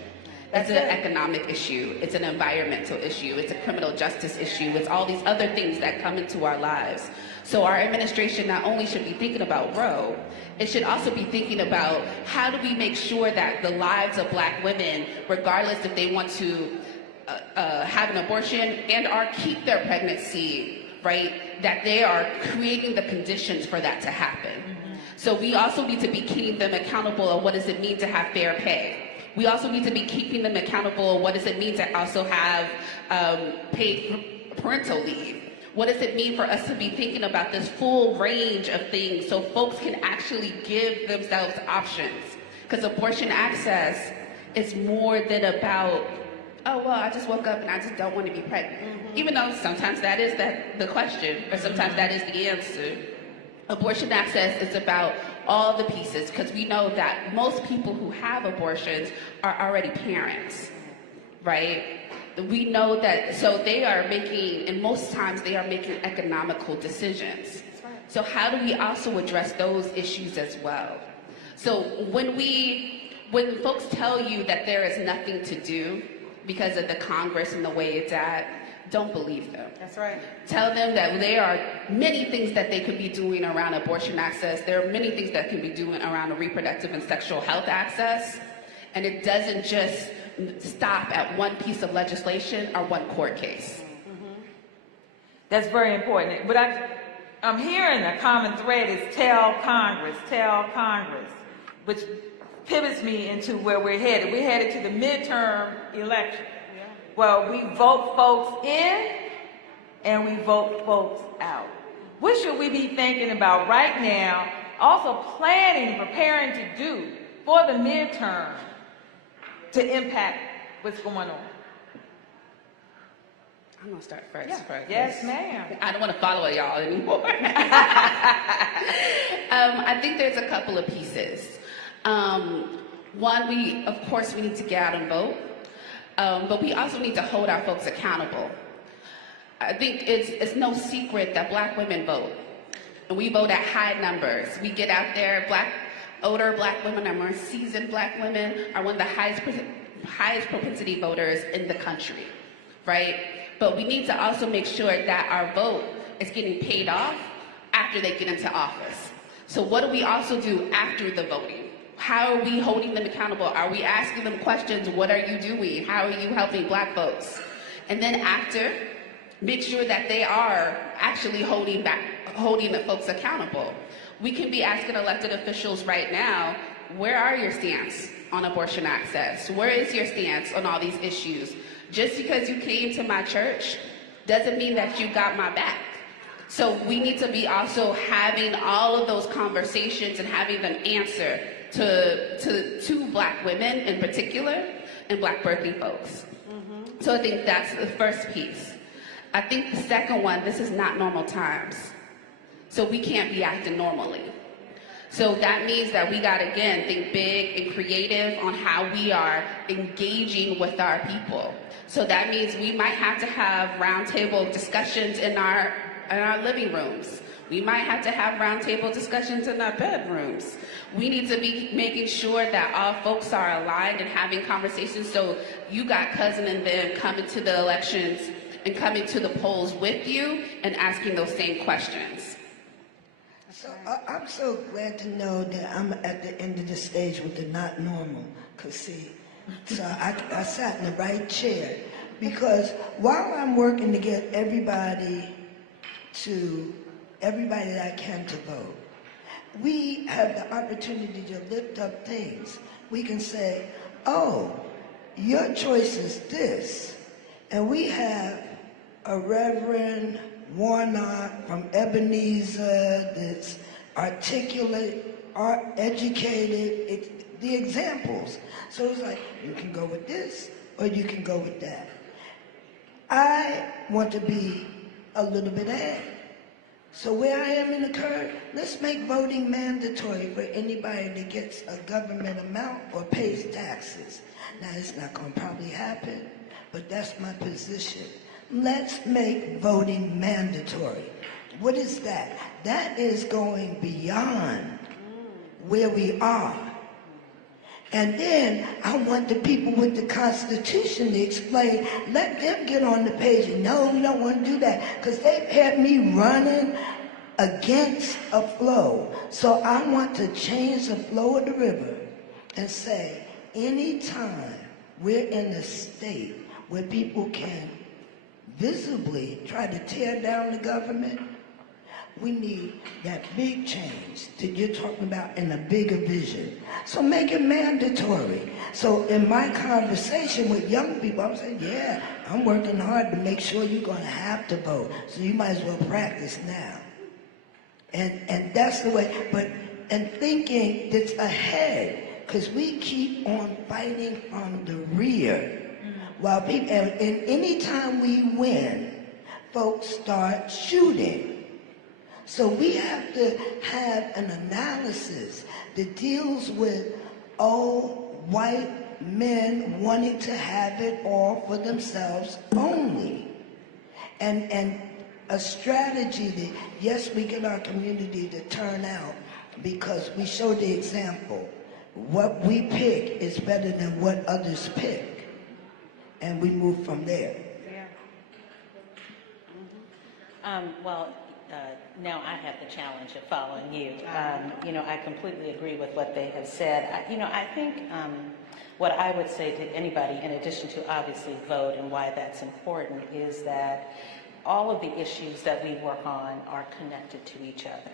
It's an economic issue, it's an environmental issue, it's a criminal justice issue, it's all these other things that come into our lives. So our administration not only should be thinking about Roe, it should also be thinking about how do we make sure that the lives of black women, regardless if they want to have an abortion and or keep their pregnancy, right, that they are creating the conditions for that to happen. So we also need to be keeping them accountable of what does it mean to have fair pay. We also need to be keeping them accountable of what does it mean to also have paid parental leave. What does it mean for us to be thinking about this full range of things so folks can actually give themselves options? Because abortion access is more than about, oh, well, I just woke up and I just don't want to be pregnant. Even though sometimes that is the question, or sometimes that is the answer. Abortion access is about all the pieces, because we know that most people who have abortions are already parents, right? We know that, so they are making, and most times they are making economical decisions. So how do we also address those issues as well? So when we when folks tell you that there is nothing to do because of the Congress and the way it's at, don't believe them. That's right. Tell them that there are many things that they could be doing around abortion access. There are many things that can be doing around reproductive and sexual health access. And it doesn't just stop at one piece of legislation or one court case. That's very important. But I'm hearing a common thread is tell Congress, which pivots me into where we're headed. We're headed to the midterm election. Well, we vote folks in and we vote folks out. What should we be thinking about right now? Also planning, preparing to do for the midterm to impact what's going on. I'm gonna start first. Yeah. Yes, ma'am. I don't want to follow y'all anymore. I think there's a couple of pieces. One, we need to get out and vote, but we also need to hold our folks accountable. I think it's no secret that Black women vote, and we vote at high numbers. We get out there. Older Black women, or more seasoned Black women, are one of the highest propensity voters in the country, right? But we need to also make sure that our vote is getting paid off after they get into office. So what do we also do after the voting? How are we holding them accountable? Are we asking them questions? What are you doing? How are you helping Black folks? And then after, make sure that they are actually holding the folks accountable. We can be asking elected officials right now, where are your stance on abortion access? Where is your stance on all these issues? Just because you came to my church doesn't mean that you got my back. So we need to be also having all of those conversations and having them answer to Black women in particular and Black birthing folks. So I think that's the first piece. I think the second one, this is not normal times. So we can't be acting normally. So that means that we got to, again, think big and creative on how we are engaging with our people. So that means we might have to have roundtable discussions in our living rooms. We might have to have roundtable discussions in our bedrooms. We need to be making sure that all folks are aligned and having conversations. So you got cousin and them coming to the elections and coming to the polls with you and asking those same questions. So I'm so glad to know that I'm at the end of the stage with the not normal. Because see, so I sat in the right chair. Because while I'm working to get everybody that I can to vote, we have the opportunity to lift up things. We can say, oh, your choice is this. And we have a Reverend Warnock from Ebenezer that's articulate, educated, the examples. So it's like, you can go with this or you can go with that. I want to be a little bit ahead. So where I am in the curve, let's make voting mandatory for anybody that gets a government amount or pays taxes. Now, it's not going to probably happen, but that's my position. Let's make voting mandatory. What is that? That is going beyond where we are. And then I want the people with the Constitution to explain, let them get on the page. And no, we don't want to do that, because they've had me running against a flow. So I want to change the flow of the river and say, anytime we're in a state where people can visibly try to tear down the government, we need that big change that you're talking about in a bigger vision. So make it mandatory. So in my conversation with young people, I'm saying, yeah, I'm working hard to make sure you're going to have to vote. So you might as well practice now. And that's the way, and thinking that's ahead, because we keep on fighting on the rear. While people, and any time we win, folks start shooting. So we have to have an analysis that deals with, white men wanting to have it all for themselves only. And a strategy that, yes, we get our community to turn out because we show the example. what we pick is better than what others pick, and we move from there. Now I have the challenge of following you. I completely agree with what they have said. I think what I would say to anybody, in addition to obviously vote and why that's important, is that all of the issues that we work on are connected to each other.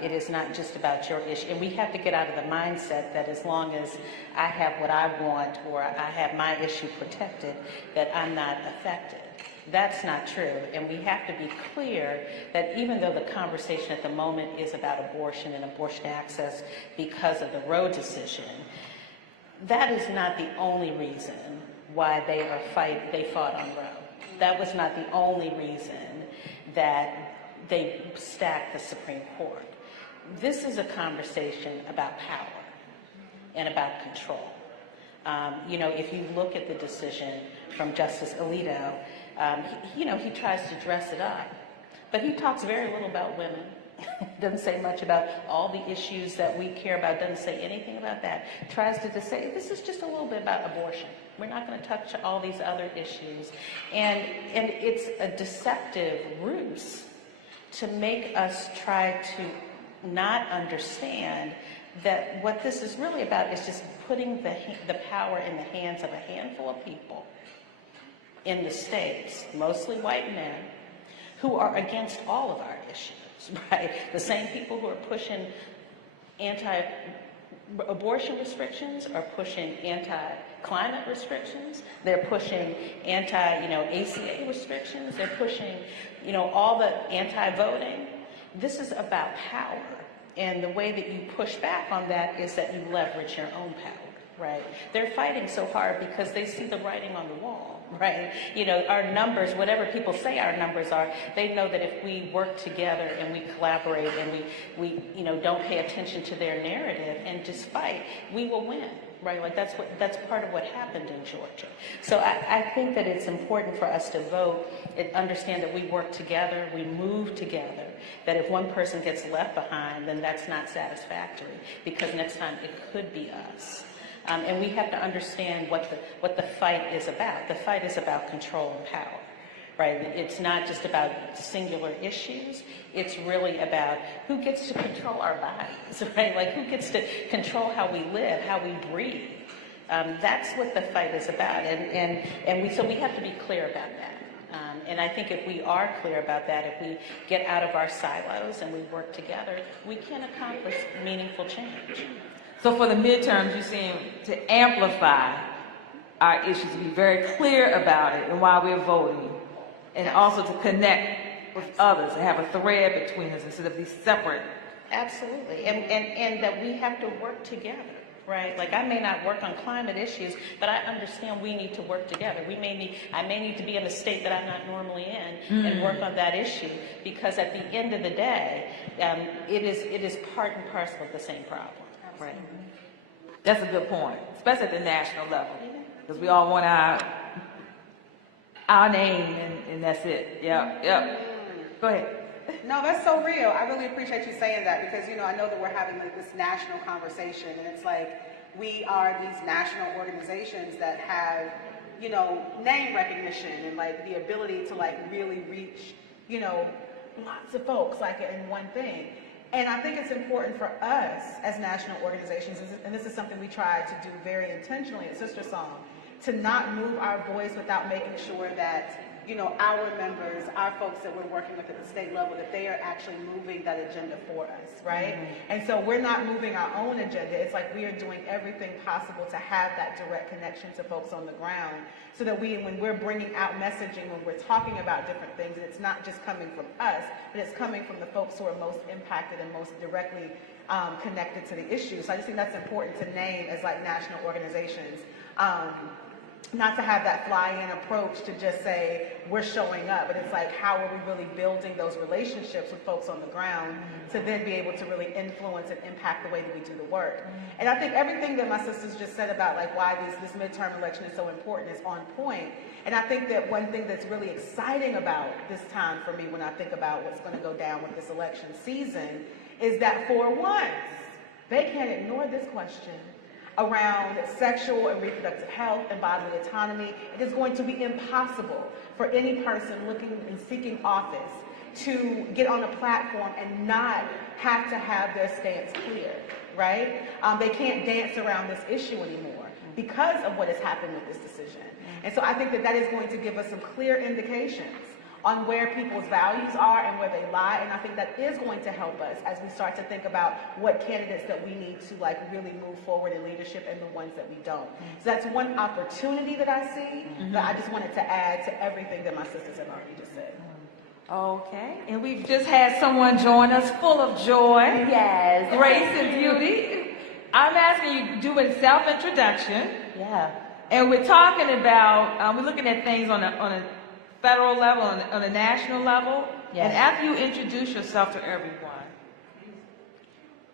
It is not just about your issue. And we have to get out of the mindset that as long as I have what I want or I have my issue protected, that I'm not affected. That's not true. And we have to be clear that even though the conversation at the moment is about abortion and abortion access because of the Roe decision, that is not the only reason why they fought on Roe. That was not the only reason that they stacked the Supreme Court. This is a conversation about power and about control. If you look at the decision from Justice Alito, he tries to dress it up, but he talks very little about women. Doesn't say much about all the issues that we care about, doesn't say anything about that. Tries to just say, this is just a little bit about abortion. We're not going to touch all these other issues. And it's a deceptive ruse to make us try to not understand that what this is really about is just putting the power in the hands of a handful of people in the states, mostly white men, who are against all of our issues. Right? The same people who are pushing anti-abortion restrictions are pushing anti-climate restrictions. They're pushing ACA restrictions. They're pushing, all the anti-voting. This is about power. And the way that you push back on that is that you leverage your own power, right? They're fighting so hard because they see the writing on the wall. Right? Our numbers, whatever people say our numbers are, they know that if we work together and we collaborate and we don't pay attention to their narrative and just fight, we will win. Right? Like that's part of what happened in Georgia. So I think that it's important for us to vote and understand that we work together, we move together, that if one person gets left behind, then that's not satisfactory, because next time it could be us. And we have to understand what the fight is about. The fight is about control and power, right? It's not just about singular issues. It's really about who gets to control our bodies, right? Like who gets to control how we live, how we breathe. That's what the fight is about. So we have to be clear about that. And I think if we are clear about that, if we get out of our silos and we work together, we can accomplish meaningful change. So for the midterms, you seem to amplify our issues, to be very clear about it and why we're voting, and also to connect with others and have a thread between us instead of these separate. Absolutely, and that we have to work together, right? Like I may not work on climate issues, but I understand we need to work together. I may need to be in a state that I'm not normally in and work on that issue, because at the end of the day, it is part and parcel of the same problem. Right. That's a good point, especially at the national level, because we all want our name and that's it. Yep. Go ahead. No, that's so real. I really appreciate you saying that, because I know that we're having like this national conversation, and it's like we are these national organizations that have name recognition and like the ability to like really reach lots of folks like in one thing. And I think it's important for us as national organizations, and this is something we try to do very intentionally at Sister Song, to not move our voice without making sure that, our members, our folks that we're working with at the state level, that they are actually moving that agenda for us, right? Mm-hmm. And so we're not moving our own agenda. It's like we are doing everything possible to have that direct connection to folks on the ground, so that when we're bringing out messaging, when we're talking about different things, and it's not just coming from us, but it's coming from the folks who are most impacted and most directly connected to the issue. So I just think that's important to name as like national organizations. Not to have that fly-in approach to just say we're showing up, but it's like how are we really building those relationships with folks on the ground to then be able to really influence and impact the way that we do the work. And I think everything that my sisters just said about like why this midterm election is so important is on point. And I think that one thing that's really exciting about this time for me when I think about what's going to go down with this election season is that for once, they can't ignore this question around sexual and reproductive health and bodily autonomy. It is going to be impossible for any person looking and seeking office to get on a platform and not have to have their stance clear, right? They can't dance around this issue anymore because of what has happened with this decision. And so I think that that is going to give us some clear indications on where people's values are and where they lie, and I think that is going to help us as we start to think about what candidates that we need to really move forward in leadership and the ones that we don't. So that's one opportunity that I see, that I just wanted to add to everything that my sisters have already just said. Okay, and we've just had someone join us full of joy, yes, grace and beauty. I'm asking you doing self-introduction. Yeah. And we're talking about, we're looking at things on a federal level, on a national level. Yes. And after you introduce yourself to everyone,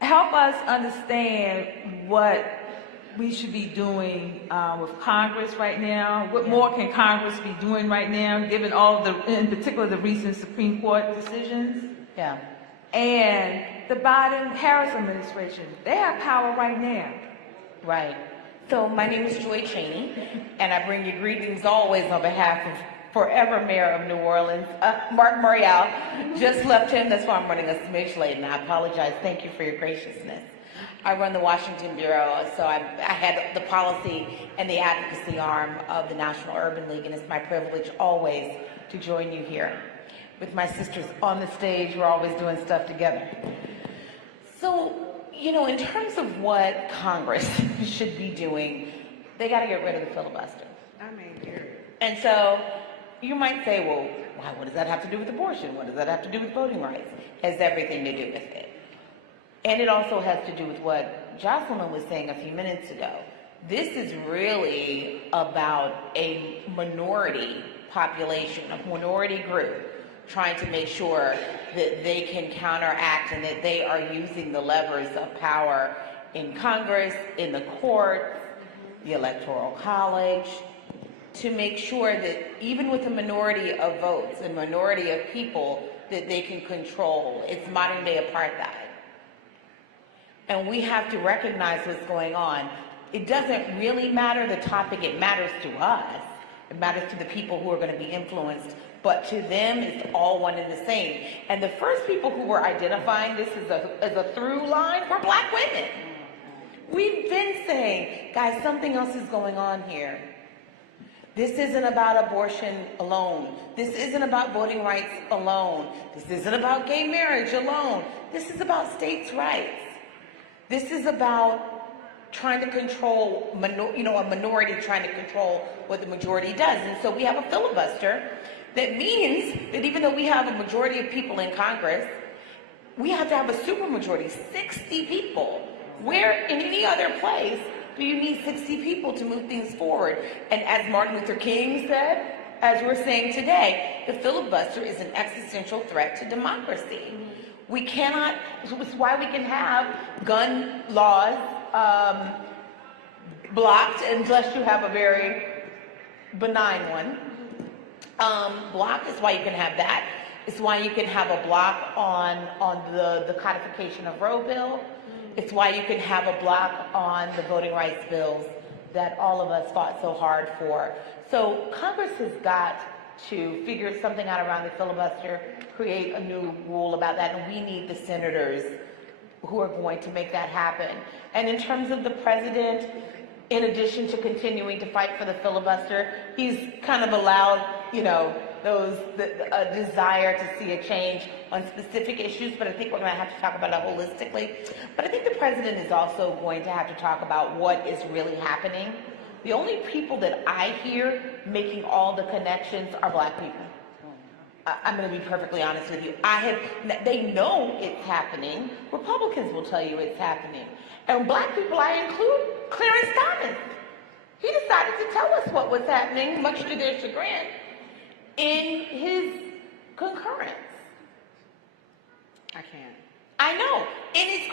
help us understand what we should be doing with Congress right now. What more can Congress be doing right now, given all of the, in particular, the recent Supreme Court decisions? Yeah. And the Biden-Harris administration, they have power right now. Right. So my name is Joy Cheney, and I bring you greetings always on behalf of forever Mayor of New Orleans, Marc Morial. Just left him, that's why I'm running a smidge late, and I apologize. Thank you for your graciousness. I run the Washington Bureau, so I had the policy and the advocacy arm of the National Urban League, and it's my privilege always to join you here. With my sisters on the stage, we're always doing stuff together. So, you know, in terms of what Congress should be doing, they got to get rid of the filibuster. And so you might say, well, what does that have to do with abortion? What does that have to do with voting rights? It has everything to do with it. And it also has to do with what Jocelyn was saying a few minutes ago. This is really about a minority population, a minority group, trying to make sure that they can counteract and that they are using the levers of power in Congress, in the courts, the Electoral College, to make sure that even with a minority of votes, a minority of people, that they can control. It's modern day apartheid. And we have to recognize what's going on. It doesn't really matter the topic, it matters to us. It matters to the people who are going to be influenced, but to them it's all one and the same. And the first people who were identifying this as a through line were Black women. We've been saying, guys, something else is going on here. This isn't about abortion alone. This isn't about voting rights alone. This isn't about gay marriage alone. This is about states' rights. This is about trying to control, a minority trying to control what the majority does. And so we have a filibuster that means that even though we have a majority of people in Congress, we have to have a supermajority, 60 people. Where in any other place do you need 60 people to move things forward? And as Martin Luther King said, as we're saying today, the filibuster is an existential threat to democracy. We cannot, it's why we can have gun laws blocked unless you have a very benign one. Blocked is why you can have that. It's why you can have a block on the codification of Roe bill. It's why you can have a block on the voting rights bills that all of us fought so hard for. So Congress has got to figure something out around the filibuster, create a new rule about that, and we need the senators who are going to make that happen. And in terms of the president, in addition to continuing to fight for the filibuster, he's kind of allowed, a desire to see a change on specific issues, but I think we're going to have to talk about it holistically. But I think the president is also going to have to talk about what is really happening. The only people that I hear making all the connections are Black people. I'm going to be perfectly honest with you. They know it's happening. Republicans will tell you it's happening. And Black people, I include Clarence Thomas. He decided to tell us what was happening, much to their chagrin, in his concurrence. I can't. I know. And it's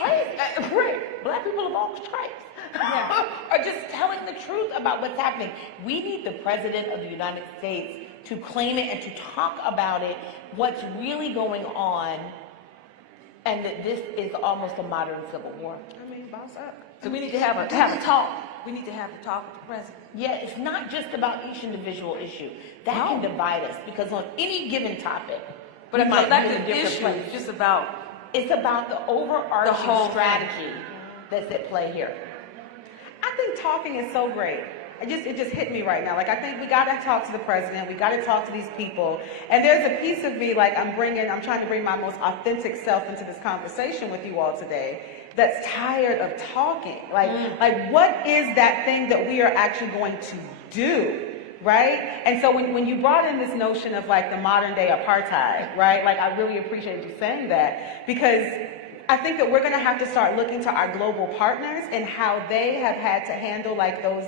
crazy. Black people of all stripes are just telling the truth about what's happening. We need the President of the United States to claim it and to talk about it, what's really going on and that this is almost a modern civil war. I mean, boss up. So we need to have a talk. We need to have a talk with the president. Yeah, it's not just about each individual issue. That can divide us because on any given topic, but a collective issue is just about. It's about the overarching strategy that's at play here. I think talking is so great. It just hit me right now. Like, I think we got to talk to the president. We got to talk to these people. And there's a piece of me, like, I'm trying to bring my most authentic self into this conversation with you all today that's tired of talking. Like what is that thing that we are actually going to do? Right? And so when you brought in this notion of like the modern day apartheid, right? Like, I really appreciate you saying that, because I think that we're going to have to start looking to our global partners and how they have had to handle like those,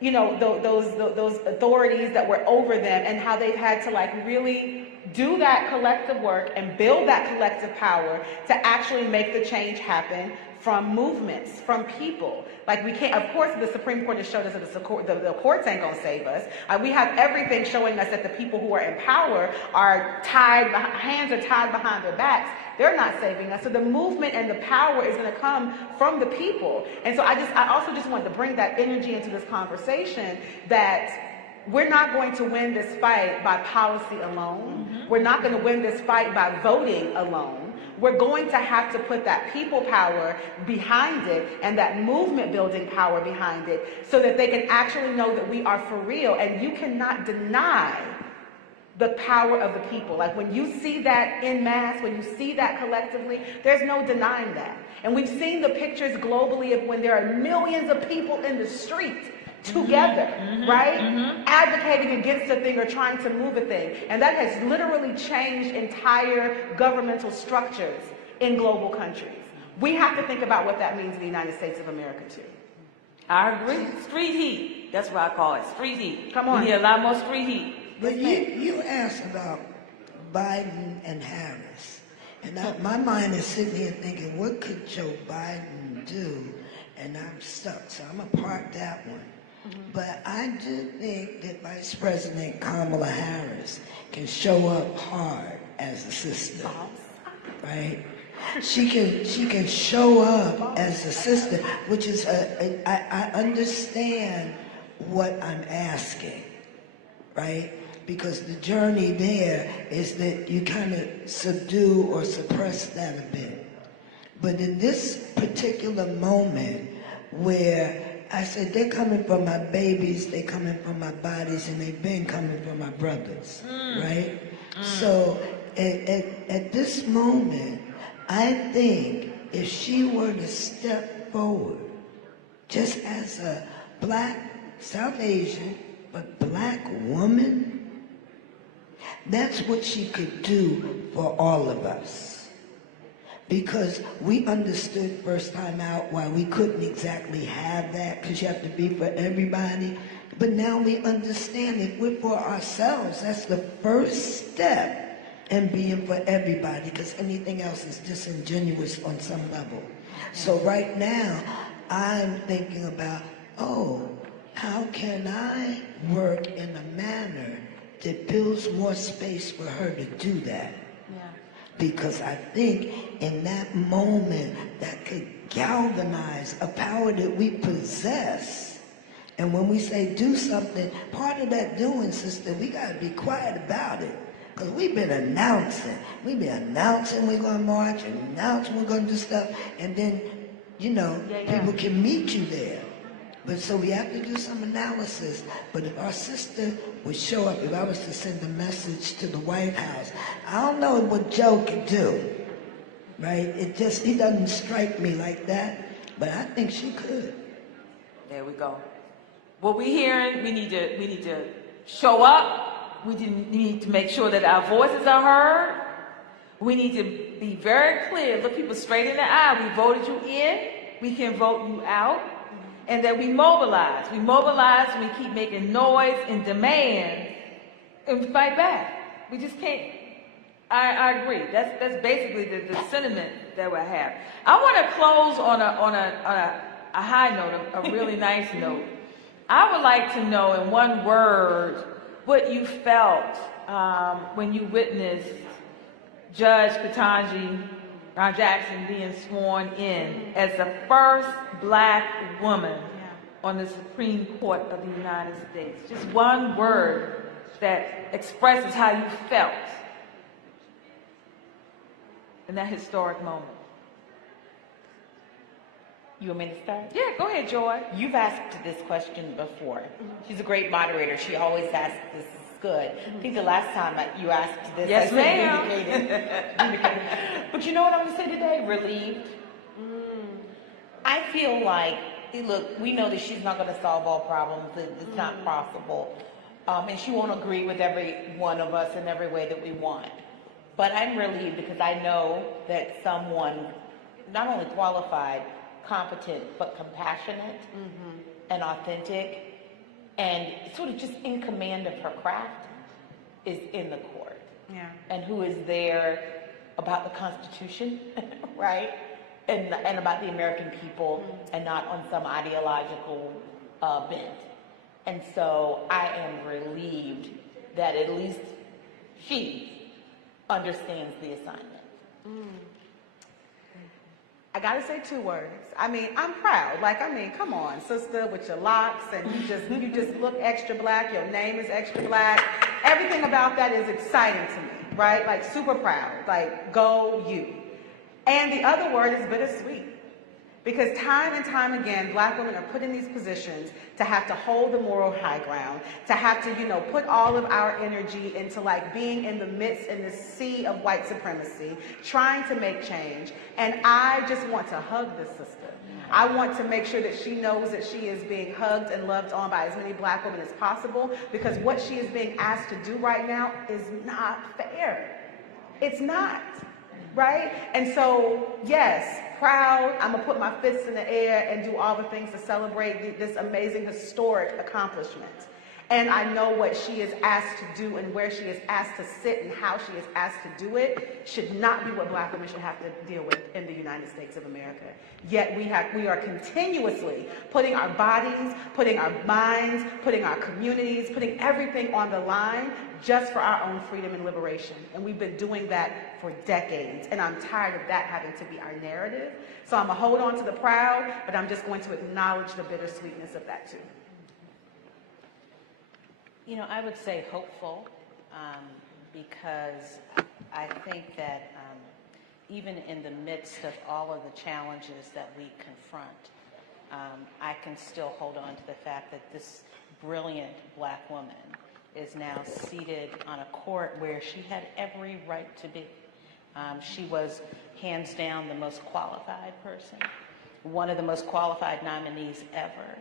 you know, those authorities that were over them, and how they've had to like really do that collective work and build that collective power to actually make the change happen from movements, from people. Like, we can't, of course, the Supreme Court has showed us that the courts ain't gonna save us. We have everything showing us that the people who are in power are hands are tied behind their backs. They're not saving us. So the movement and the power is gonna come from the people. And so I also just wanted to bring that energy into this conversation, that we're not going to win this fight by policy alone. Mm-hmm. We're not going to win this fight by voting alone. We're going to have to put that people power behind it and that movement building power behind it, so that they can actually know that we are for real. And you cannot deny the power of the people. Like, when you see that en masse, when you see that collectively, there's no denying that. And we've seen the pictures globally of when there are millions of people in the street together, right? Advocating against a thing or trying to move a thing. And that has literally changed entire governmental structures in global countries. We have to think about what that means in the United States of America too. I agree. Street heat. That's what I call it. Street heat. Come on. We hear a lot more street heat. But you asked about Biden and Harris. And my mind is sitting here thinking, what could Joe Biden do? And I'm stuck. So I'm going to park that one. But I do think that Vice President Kamala Harris can show up hard as a sister, right? She can show up as a sister, which is I understand what I'm asking, right? Because the journey there is that you kind of subdue or suppress that a bit. But in this particular moment where I said, they're coming from my babies, they're coming from my bodies, and they've been coming from my brothers, right? So at this moment, I think if she were to step forward, just as a black, South Asian, but black woman, that's what she could do for all of us. Because we understood first time out why we couldn't exactly have that, because you have to be for everybody. But now we understand if we're for ourselves, that's the first step in being for everybody, because anything else is disingenuous on some level. So right now, I'm thinking about, how can I work in a manner that builds more space for her to do that? Because I think in that moment that could galvanize a power that we possess. And when we say do something, part of that doing, sister, we got to be quiet about it. Because we've been announcing. We're going to march, and announcing we're going to do stuff. And then, people can meet you there. But so we have to do some analysis. But if our sister would show up, if I was to send a message to the White House, I don't know what Joe could do, right? He doesn't strike me like that, but I think she could. There we go. What we're hearing, we need to show up. We need to make sure that our voices are heard. We need to be very clear, look people straight in the eye. We voted you in, we can vote you out. And that we mobilize. We mobilize and we keep making noise and demand and we fight back. We just can't. I agree. That's basically the sentiment that we have. I want to close on a high note, a really nice note. I would like to know in one word what you felt when you witnessed Judge Ketanji Ron Jackson being sworn in as the first black woman on the Supreme Court of the United States. Just one word that expresses how you felt in that historic moment. You want me to start? Yeah, go ahead, Joy. You've asked this question before. She's a great moderator. She always asks this. Is good. I think the last time you asked this, yes, I ma'am. Vindicated. But you know what I'm going to say today? Relieved. I feel like, look, we know that she's not going to solve all problems. It's not possible. And she won't agree with every one of us in every way that we want. But I'm relieved because I know that someone, not only qualified, competent, but compassionate and authentic, and sort of just in command of her craft is in the court. Yeah. And who is there about the Constitution, right? And about the American people and not on some ideological bent. And so I am relieved that at least she understands the assignment. I gotta say 2 words. I mean, I'm proud. Come on, sister, with your locks, and you just look extra black. Your name is extra black. Everything about that is exciting to me, right? Like, super proud. Like, go you. And the other word is bittersweet. Because time and time again, black women are put in these positions to have to hold the moral high ground, to have to, put all of our energy into being in the midst in this sea of white supremacy, trying to make change. And I just want to hug this sister. I want to make sure that she knows that she is being hugged and loved on by as many black women as possible, because what she is being asked to do right now is not fair. It's not. Right? And so, yes, proud. I'm going to put my fists in the air and do all the things to celebrate this amazing, historic accomplishment. And I know what she is asked to do and where she is asked to sit and how she is asked to do it should not be what black women should have to deal with in the United States of America. Yet we are continuously putting our bodies, putting our minds, putting our communities, putting everything on the line just for our own freedom and liberation. And we've been doing that for decades. And I'm tired of that having to be our narrative. So I'm going to hold on to the proud, but I'm just going to acknowledge the bittersweetness of that too. I would say hopeful, because I think that even in the midst of all of the challenges that we confront, I can still hold on to the fact that this brilliant black woman is now seated on a court where she had every right to be. She was hands down the most qualified person, one of the most qualified nominees ever.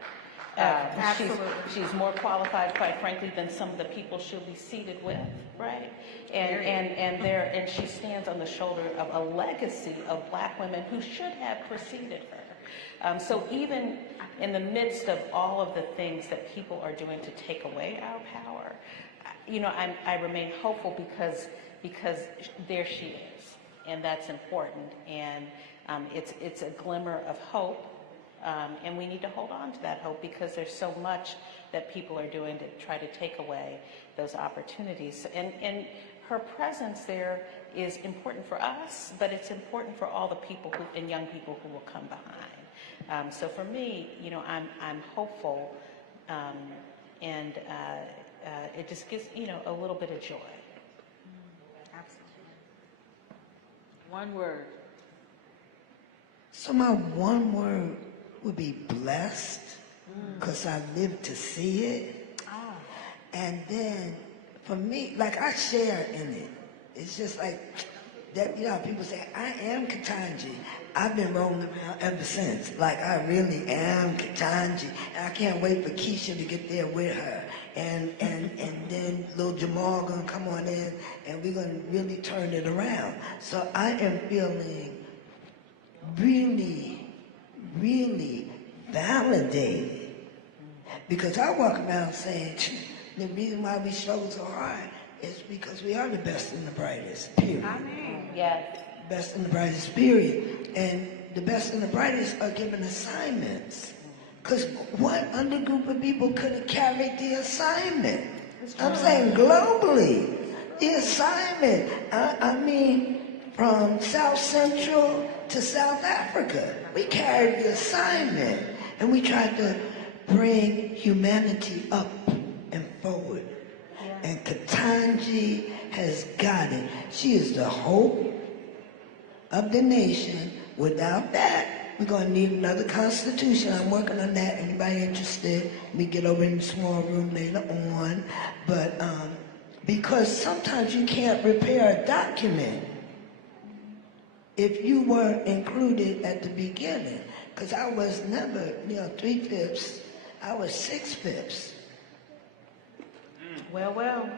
She's more qualified, quite frankly, than some of the people she'll be seated with, right? And she stands on the shoulder of a legacy of black women who should have preceded her. So even in the midst of all of the things that people are doing to take away our power, I remain hopeful because there she is, and that's important, and it's a glimmer of hope. And we need to hold on to that hope because there's so much that people are doing to try to take away those opportunities. And her presence there is important for us, but it's important for all the people and young people who will come behind. So for me, I'm hopeful, and it just gives a little bit of joy. Absolutely. One word. So my one word would be blessed, because I lived to see it. And then for me, I share in it. It's just like that, people say, I am Ketanji. I've been rolling around ever since. I really am Ketanji. And I can't wait for Keisha to get there with her. And then little Jamal gonna come on in and we're gonna really turn it around. So I am feeling really, really validated, because I walk around saying the reason why we struggle so hard is because we are the best and the brightest, period. Yes. Best and the brightest, period. And the best and the brightest are given assignments. Because what other group of people could have carried the assignment? I'm saying globally, the assignment. I mean, from South Central to South Africa. We carried the assignment, and we tried to bring humanity up and forward. And Ketanji has got it. She is the hope of the nation. Without that, we're going to need another constitution. I'm working on that. Anybody interested? We get over in the small room later on. But because sometimes you can't repair a document if you weren't included at the beginning. Because I was never, 3/5. I was 6/5. Well,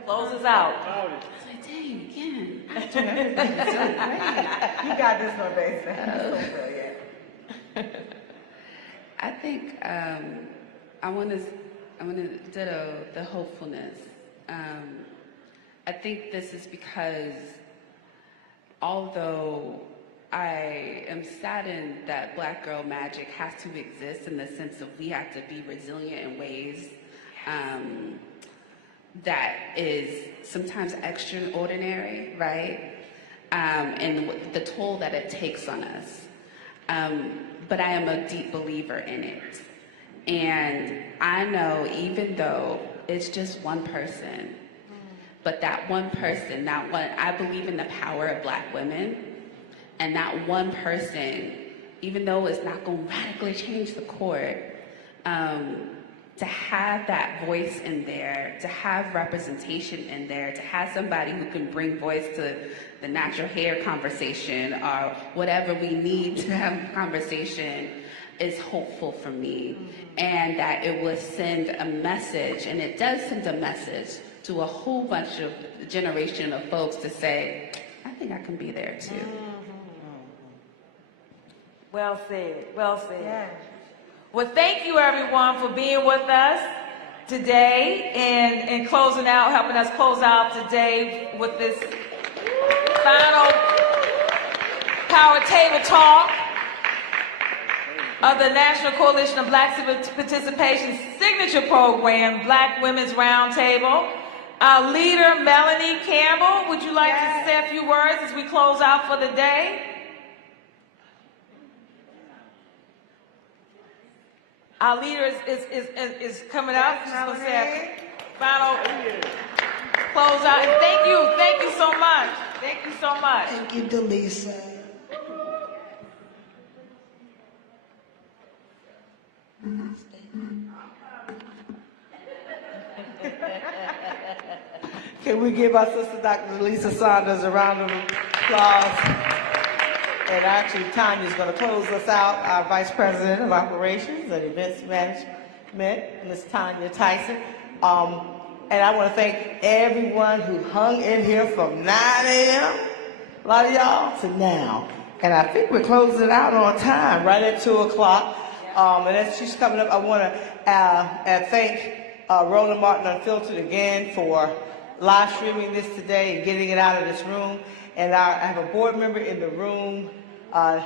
close us out. I was like, dang, again. You got this one, baby. I think I want to ditto the hopefulness. I think this is because although I am saddened that Black girl magic has to exist in the sense of we have to be resilient in ways that is sometimes extraordinary, right? And the toll that it takes on us. But I am a deep believer in it. And I know even though it's just one person, but that one person, I believe in the power of Black women, and that one person, even though it's not going to radically change the court, to have that voice in there, to have representation in there, to have somebody who can bring voice to the natural hair conversation or whatever we need to have a conversation is hopeful for me. And that it will send a message, and it does send a message to a whole bunch of generation of folks to say, I think I can be there too. Well said, well said. Yeah. Well, thank you everyone for being with us today and closing out, helping us close out today with this final power table talk of the National Coalition of Black Civic Participation signature program, Black Women's Roundtable. Our leader, Melanie Campbell, would you like to say a few words as we close out for the day? Our leader is coming up. She's going to say a final close out. And thank you so much. Thank you so much. Thank you, Delisa. Can we give our sister Dr. Lisa Saunders a round of applause? And actually, Tanya's going to close us out, our Vice President of Operations and Events Management, Ms. Tanya Tyson. And I want to thank everyone who hung in here from 9 a.m., a lot of y'all, to now. And I think we're closing it out on time, right at 2 o'clock. And as she's coming up, I want to thank Roland Martin Unfiltered again for live streaming this today and getting it out of this room. And I have a board member in the room, our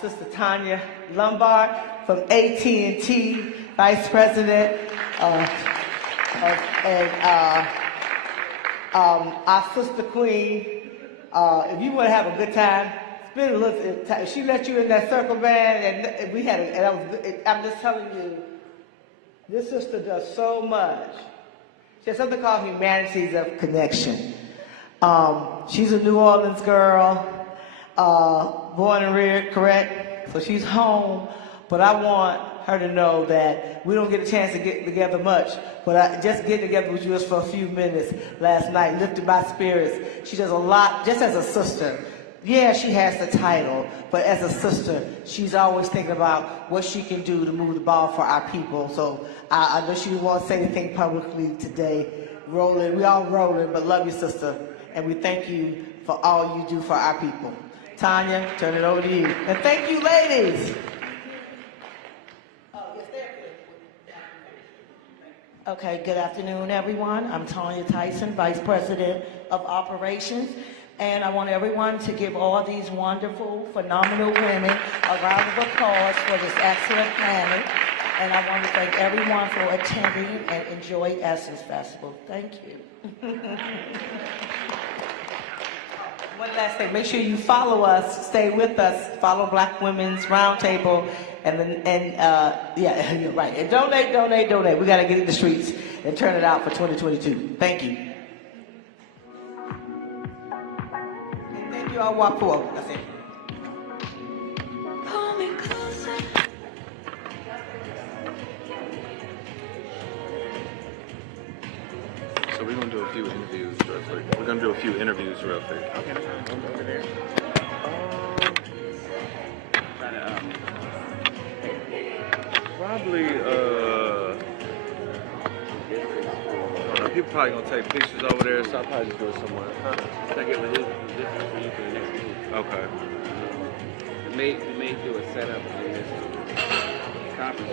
sister Tanya Lombard from AT&T, Vice President, and our sister Queen. If you want to have a good time, spend a little time. She let you in that circle band, and we had. I'm just telling you, this sister does so much. She has something called Humanities of Connection. She's a New Orleans girl, born and reared, correct? So she's home, but I want her to know that we don't get a chance to get together much, but I just getting together with you just for a few minutes last night, lifted my spirits. She does a lot, just as a sister. Yeah, she has the title, but as a sister, she's always thinking about what she can do to move the ball for our people. So I know she won't say anything publicly today. Rolling, we all rolling, but love you, sister. And we thank you for all you do for our people. Tanya, turn it over to you. And thank you, ladies. Okay, good afternoon, everyone. I'm Tanya Tyson, Vice President of Operations. And I want everyone to give all these wonderful, phenomenal women a round of applause for this excellent planning. And I want to thank everyone for attending and enjoy Essence Festival. Thank you. One last thing, make sure you follow us, stay with us, follow Black Women's Roundtable, yeah, you're right. And donate. We gotta get in the streets and turn it out for 2022. Thank you. And thank you all, walk forward. That's it. So we're gonna do a few interviews real quick. Okay, I'm over there. Probably, people probably gonna take pictures over there, so I'll probably just do it somewhere. Can I get the difference for you for the next week? Okay. We may do a setup on this conference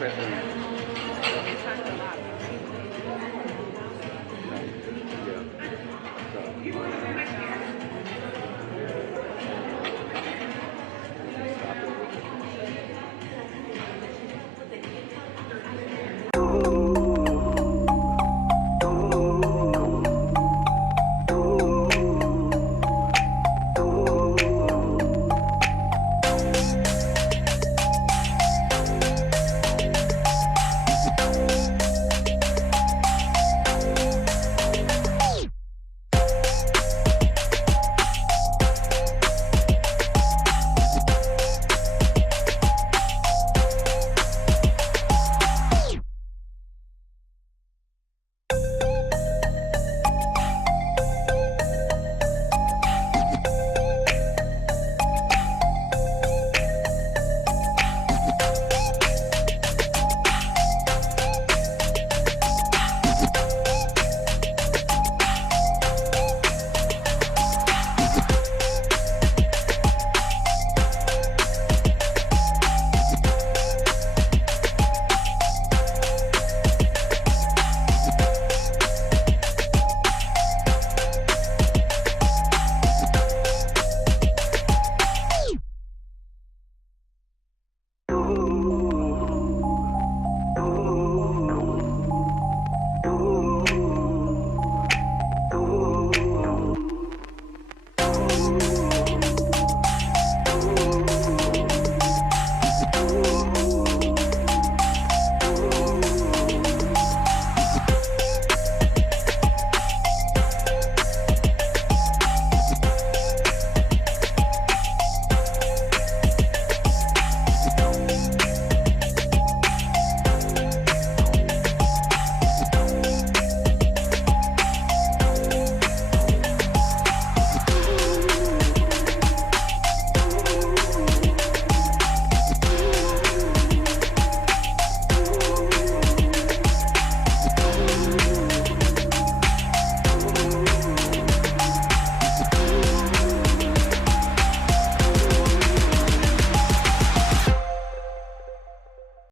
room.